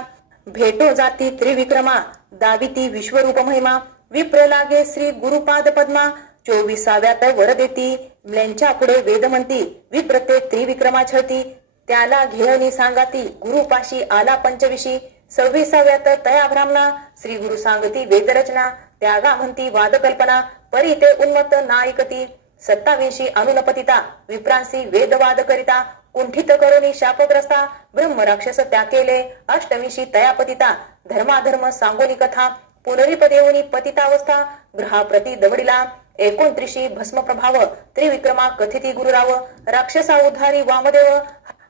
भेटो जाती त्रिविक्रमा, दाविती विश्वरूप महिमा, विप्र लागे श्री गुरुपाद पद्मा. 24व्यात वर देती, म्लेंच्या पुढे वेद म्हणती, विप्रते त्रिविक्रमा छळती, त्याला घेऊनी सांगाती, गुरुपाशी आला पंचविशी. 26व्यात तया ब्राह्मणा, श्री गुरु सांगती वेदरचना, त्यागा म्हणती वादकल्पना, परी ते उन्मत्त नायकती. 27 अनुनपतिता, विप्रांसी वेदवाद करिता, कुंठित करुणी शापग्रस्ता, ब्रह्म राक्षस त्या केले. 28 तयापतिता, धर्माधर्म सांगोनी कथा, पुनरिपदेवनी पतितावस्था, ग्रहाप्रती दवडिला. 29 भस्म प्रभाव, त्रिविक्रमा कथिती गुरुराव, राक्षसा उद्धारी वामदेव,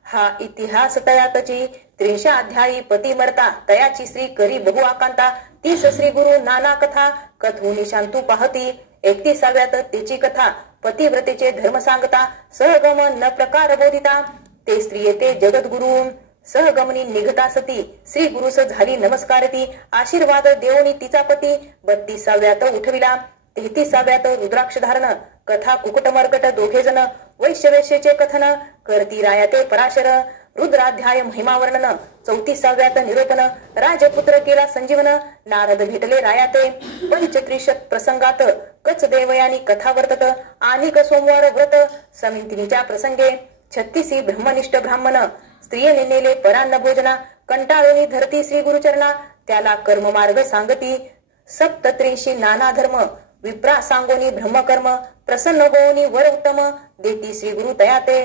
हा इतिहास तयातची. 30 अध्यायी पती मरता, तयाची श्री करी बहु आकांता, 30 श्री गुरु नाना कथा, कथुनी शांतू पाहती. 31व्यात तिची कथा, पतिव्रतेचे धर्म सांगता, सहगम न प्रकार बोधिता, ते स्त्रिये ते जगद्गुरु. सहगमनी निघता सती, श्री गुरुस झाली नमस्कारती, आशीर्वाद देऊनी तिचा पती. 32व्यात उठविला, 33व्यात रुद्राक्ष धारण, कथा कुकुट मर्कट दोघे जण, वैश्यवेश्येचे कथन, करती राया ते पराशर. रुद्राध्याय महिमा वर्णन, 34व्यात निरोपण, राजपुत्र केला संजीवन, नारद भेटले रायाते. 35 प्रसंगात कच देवयानी कथा वर्तत, आनिक सोमवार व्रत, समितीच्या प्रसंगे. 36 ब्रह्मनिष्ठ ब्राह्मण, स्त्रियेने नेले परान्न भोजना, कंटाळूनी धरती श्री गुरुचरणा, त्याला कर्ममार्ग सांगती. 37 नाना धर्म, विप्रा सांगोनी ब्रह्मकर्म, प्रसन्न होऊनी वर उत्तम, देती श्री गुरु तयाते.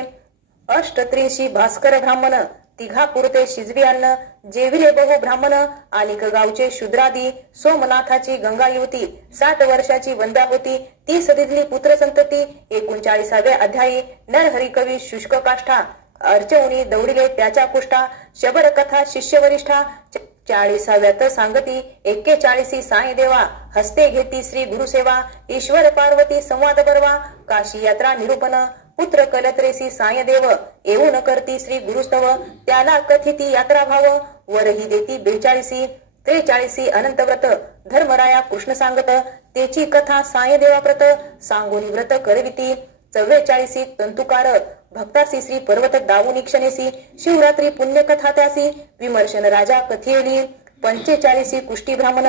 38 भास्कर ब्राह्मण, तिघा पुरते शिजवी अन्न, जेविले बहु ब्राह्मण, आनिक गावचे शूद्रादी, सोमनाथाची गंगा युवती, 60 वर्षाची वंदा होती, 30 दिधली पुत्र संतती. 39व्या अध्यायी नरहरी कवी शुष्क काष्ठा, अर्चवणी दौडिले त्याच्या कुष्ठा, शबर कथा शिष्य वरिष्ठा. 40व्यात सांगती, 41 साई देवा, हस्ते घेती श्री गुरुसेवा, ईश्वर पार्वती संवाद बरवा, काशी यात्रा निरूपण, पुत्र कलत्रेसी साय देव, येऊन करती श्री गुरुस्तव, त्याला कथिती यात्रा भाव, वरही देती 42. 43 अनंत व्रत, धर्मराया कृष्ण सांगत तेची कथा साय देवाप्रत सांगोनी व्रत करविती 44 तंतुकार भक्तासी श्री पर्वत दावुनी क्षणेसी शिवरात्री पुण्यकथा त्यासी विमर्शन राजा कथियेली 45 कुष्टी ब्राह्मण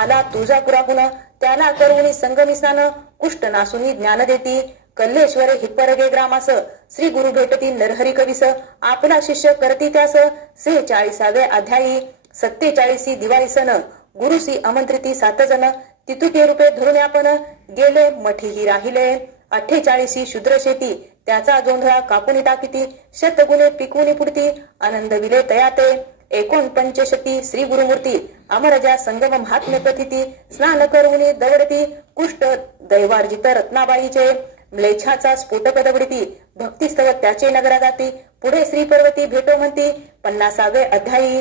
आला तुळजापुराहून त्याला करुणी संगमी स्नान कुष्ट नासुनी ज्ञान देती कल्लेश्वर हिप्परगे ग्रामास श्री गुरु भेटती नरहरी कविस आपला शिष्य करती त्यास 46 अध्यायी 47 दिवाळी सण गुरुसी आमंत्रिती 7 जण तितुके रूपे धरून आपण गेले मठीही राहिले 48 शूद्र शेती त्याचा जोंधळा कापुनी टाकिती शतगुणे पिकुनी पुडती आनंद विले तयाते 49 श्री गुरुमूर्ती अमरजा संगम महात्म्य कथिती स्नान करुणी दवडती कुष्ट दैवार्जित रत्नाबाईचे म्लेच्छाचा स्फोटक दवडती भक्तिस्तव त्याचे नगरा जाती पुढे श्री पर्वती भेटो म्हणती 50 अध्यायी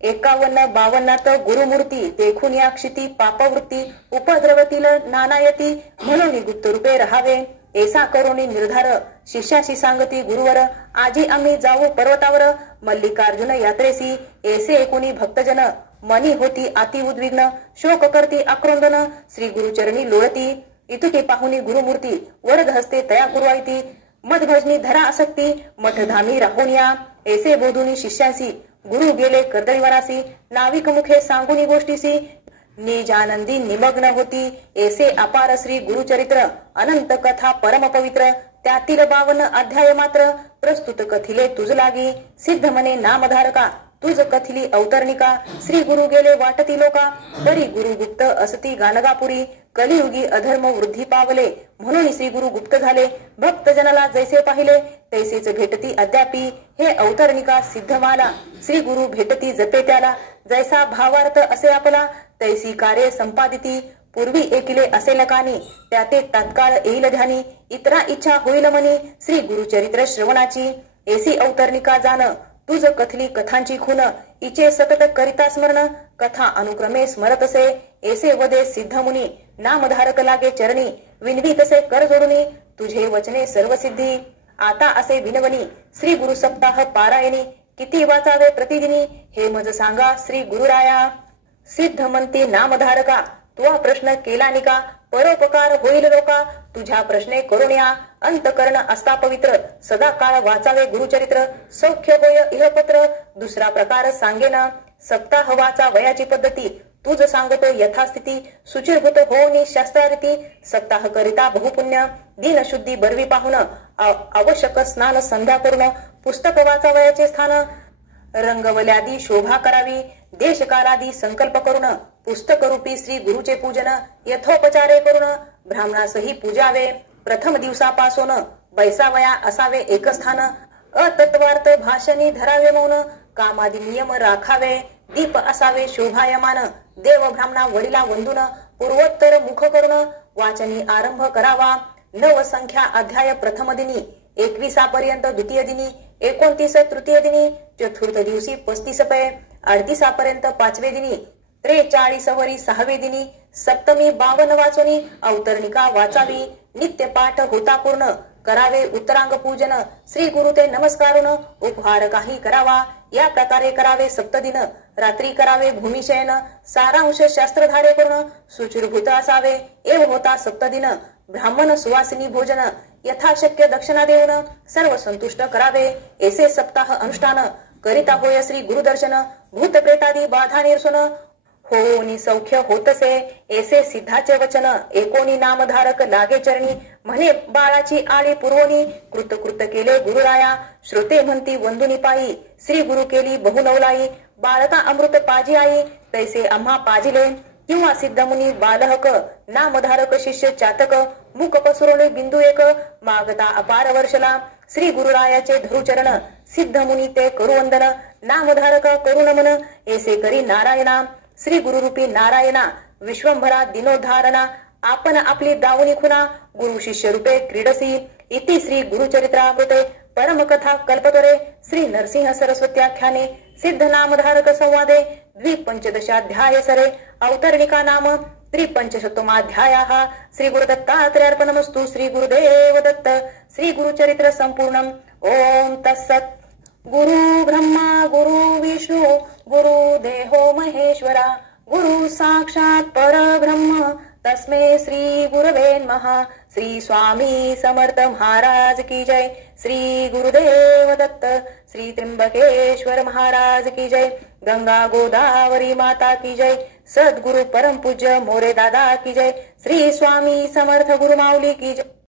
51-52 गुरुमूर्ती देखून या क्षिती पापवृत्ती उपद्रवतील नानायती म्हणून गुप्त रूपे राहावे ऐसा करुणी निर्धार शिष्याशी सांगती गुरुवर आजी आम्ही जाऊ पर्वतावर मल्लिकार्जुन यात्रेसी ऐसे एकोणी भक्तजन मनी होती अति उद्विग्न शोक करती आक्रोंदन श्री गुरुचरणी लोळती इतुके पाहुनी गुरुमूर्ती वरद हस्ते तया कुरवायती मदभजनी धरा आसक्ती मठधामी राहुनिया ऐसे बोधुनी शिष्यासी गुरु गेले कर्दळीवरासी नाविक मुखे सांगुनी गोष्टीसी निजानंदी निमग्न होती ऐसे अपार श्री गुरुचरित्र अनंत कथा परम पवित्र त्यातील 52 अध्याय मात्र प्रस्तुत कथिले तुझ लागी सिद्ध मने नामधारका तुझ कथिली अवतरणिका श्री गुरु गेले वाटती लोका तरी गुरु गुप्त असती गानगापुरी कलियुगी अधर्म वृद्धी पावले म्हणून श्री गुरु गुप्त झाले भक्त जनाला जैसे पाहिले तैसेच भेटती अद्यापी हे अवतरणिका सिद्धमाला श्री गुरु भेटती जते त्याला जैसा भावार्थ असे आपला तैसी कार्य संपादिती पूर्वी एकिले असे लकानी त्याते तात्काळ येईल ध्यानी इतरा इच्छा होईल मनी श्री गुरुचरित्र श्रवणाची ऐसी अवतरणिका जाण तुझ कथली कथांची खून इचे सतत करिता स्मरण कथा अनुक्रमे स्मरत असे ऐसे वदे सिद्ध मुनी नामधारक लागे चरणी विनवी तसे कर जोडुनी तुझे वचने सर्व सिद्धी आता असे विनवनी श्री गुरु सप्ताह पारायणी किती वाचावे प्रतिदिनी हे मज सांगा श्री गुरुराया सिद्ध म्हणते नामधारका तुझा प्रश्न केला निका परोपकार होईल लोका तुझ्या प्रश्ने करुण्या अंतकरण असता पवित्र सदा काळ वाचावे गुरुचरित्र सौख्य होय इहपत्र दुसरा प्रकार सांगेना सप्ताह वाचा वयाची पद्धती तुझ सांगतो यथास्थिती सुचिरभूत होऊनी शास्त्रारीती सप्ताह करिता बहुपुण्य दिनशुद्धी बरवी पाहुन आवश्यक स्नान संध्या करून पुस्तक वाचावयाचे स्थान रंगवल्यादी शोभा करावी देशकालादी संकल्प करून पुस्तक रूपी श्री गुरुचे पूजन यथोपचारे करून ब्राह्मणासही पूजावे प्रथम दिवसापासून बैसावया असावे एक स्थान अतत्वार्थ भाषणी धरावे मौन कामादी नियम राखावे दीप असावे शोभायमान देव ब्राह्मणा वडिला वंदून पूर्वोत्तर मुख करून वाचनी आरंभ करावा 9 संख्या अध्याय प्रथम दिनी 21 पर्यंत द्वितीय दिनी 29 तृतीय दिनी चतुर्थ दिवशी 35 पै 38 पर्यंत 5वे दिनी 43 वरी 6वे दिनी सप्तमी 52 वाचोनी अवतरणिका वाचावी नित्य पाठ होता पूर्ण करावे उत्तरांग पूजन श्री गुरु ते नमस्कारून उपहार काही करावा या प्रकारे करावे सप्तदिन रात्री करावे भूमिशयन सारांश शास्त्रधारे करून सुचिरभूत असावे एव होता सप्तदिन ब्राह्मण सुवासिनी भोजन यथाशक्य दक्षिणा देऊन सर्व संतुष्ट करावे ऐसे सप्ताह अनुष्ठान करिता होय श्री गुरुदर्शन भूत प्रेतादी बाधा निरसन होनी सौख्य होतसे ऐसे सिद्धाचे वचन एकोणी नामधारक लागे चरणी म्हणे बाळाची आळी पुरवणी कृतकृत केले गुरुराया श्रोते म्हणती वंदुनी पायी श्री गुरु केली बहुनवलाई बाळका अमृत पाजी आई तैसे आम्हा पाजिले किंवा सिद्धमुनी बालहक नामधारक शिष्य चातक मुख पसरवले बिंदू एक मागता अपार वर्षला श्री गुरुरायाचे धरुचरण सिद्ध मुनी ते करू वंदन नामधारक करू नमन ऐसे करी नारायणा श्री गुरुरूपी नारायणा विश्वंभरा दिनोद्धारणा आपण आपली दावणी खुना गुरु शिष्य रूपे क्रीडसी इति श्री गुरुचरित्रामृते परमकथा कल्पतरे श्री नरसिंह सरस्वत्याख्याने सिद्ध नामधारक संवादे 25 सरे अवतरणिका नाम 53 श्री गुरुदत्तात्रेयार्पणमस्तु श्री गुरुदेव दत्त श्री गुरुचरित्र संपूर्णम ओम तत्सत् गुरु ब्रह्मा गुरु विष्णु गुरु देहो महेश्वरा गुरु साक्षात पर तस्मै श्री गुरवे नमः. श्री स्वामी समर्थ महाराज की जय. श्री गुरुदेव दत्त. श्री त्र्यंबकेश्वर महाराज की जय. गंगा गोदावरी माता की जय. सद्गुरु परम पूज्य मोरे दादा की जय. श्री स्वामी समर्थ गुरु माऊली की जय.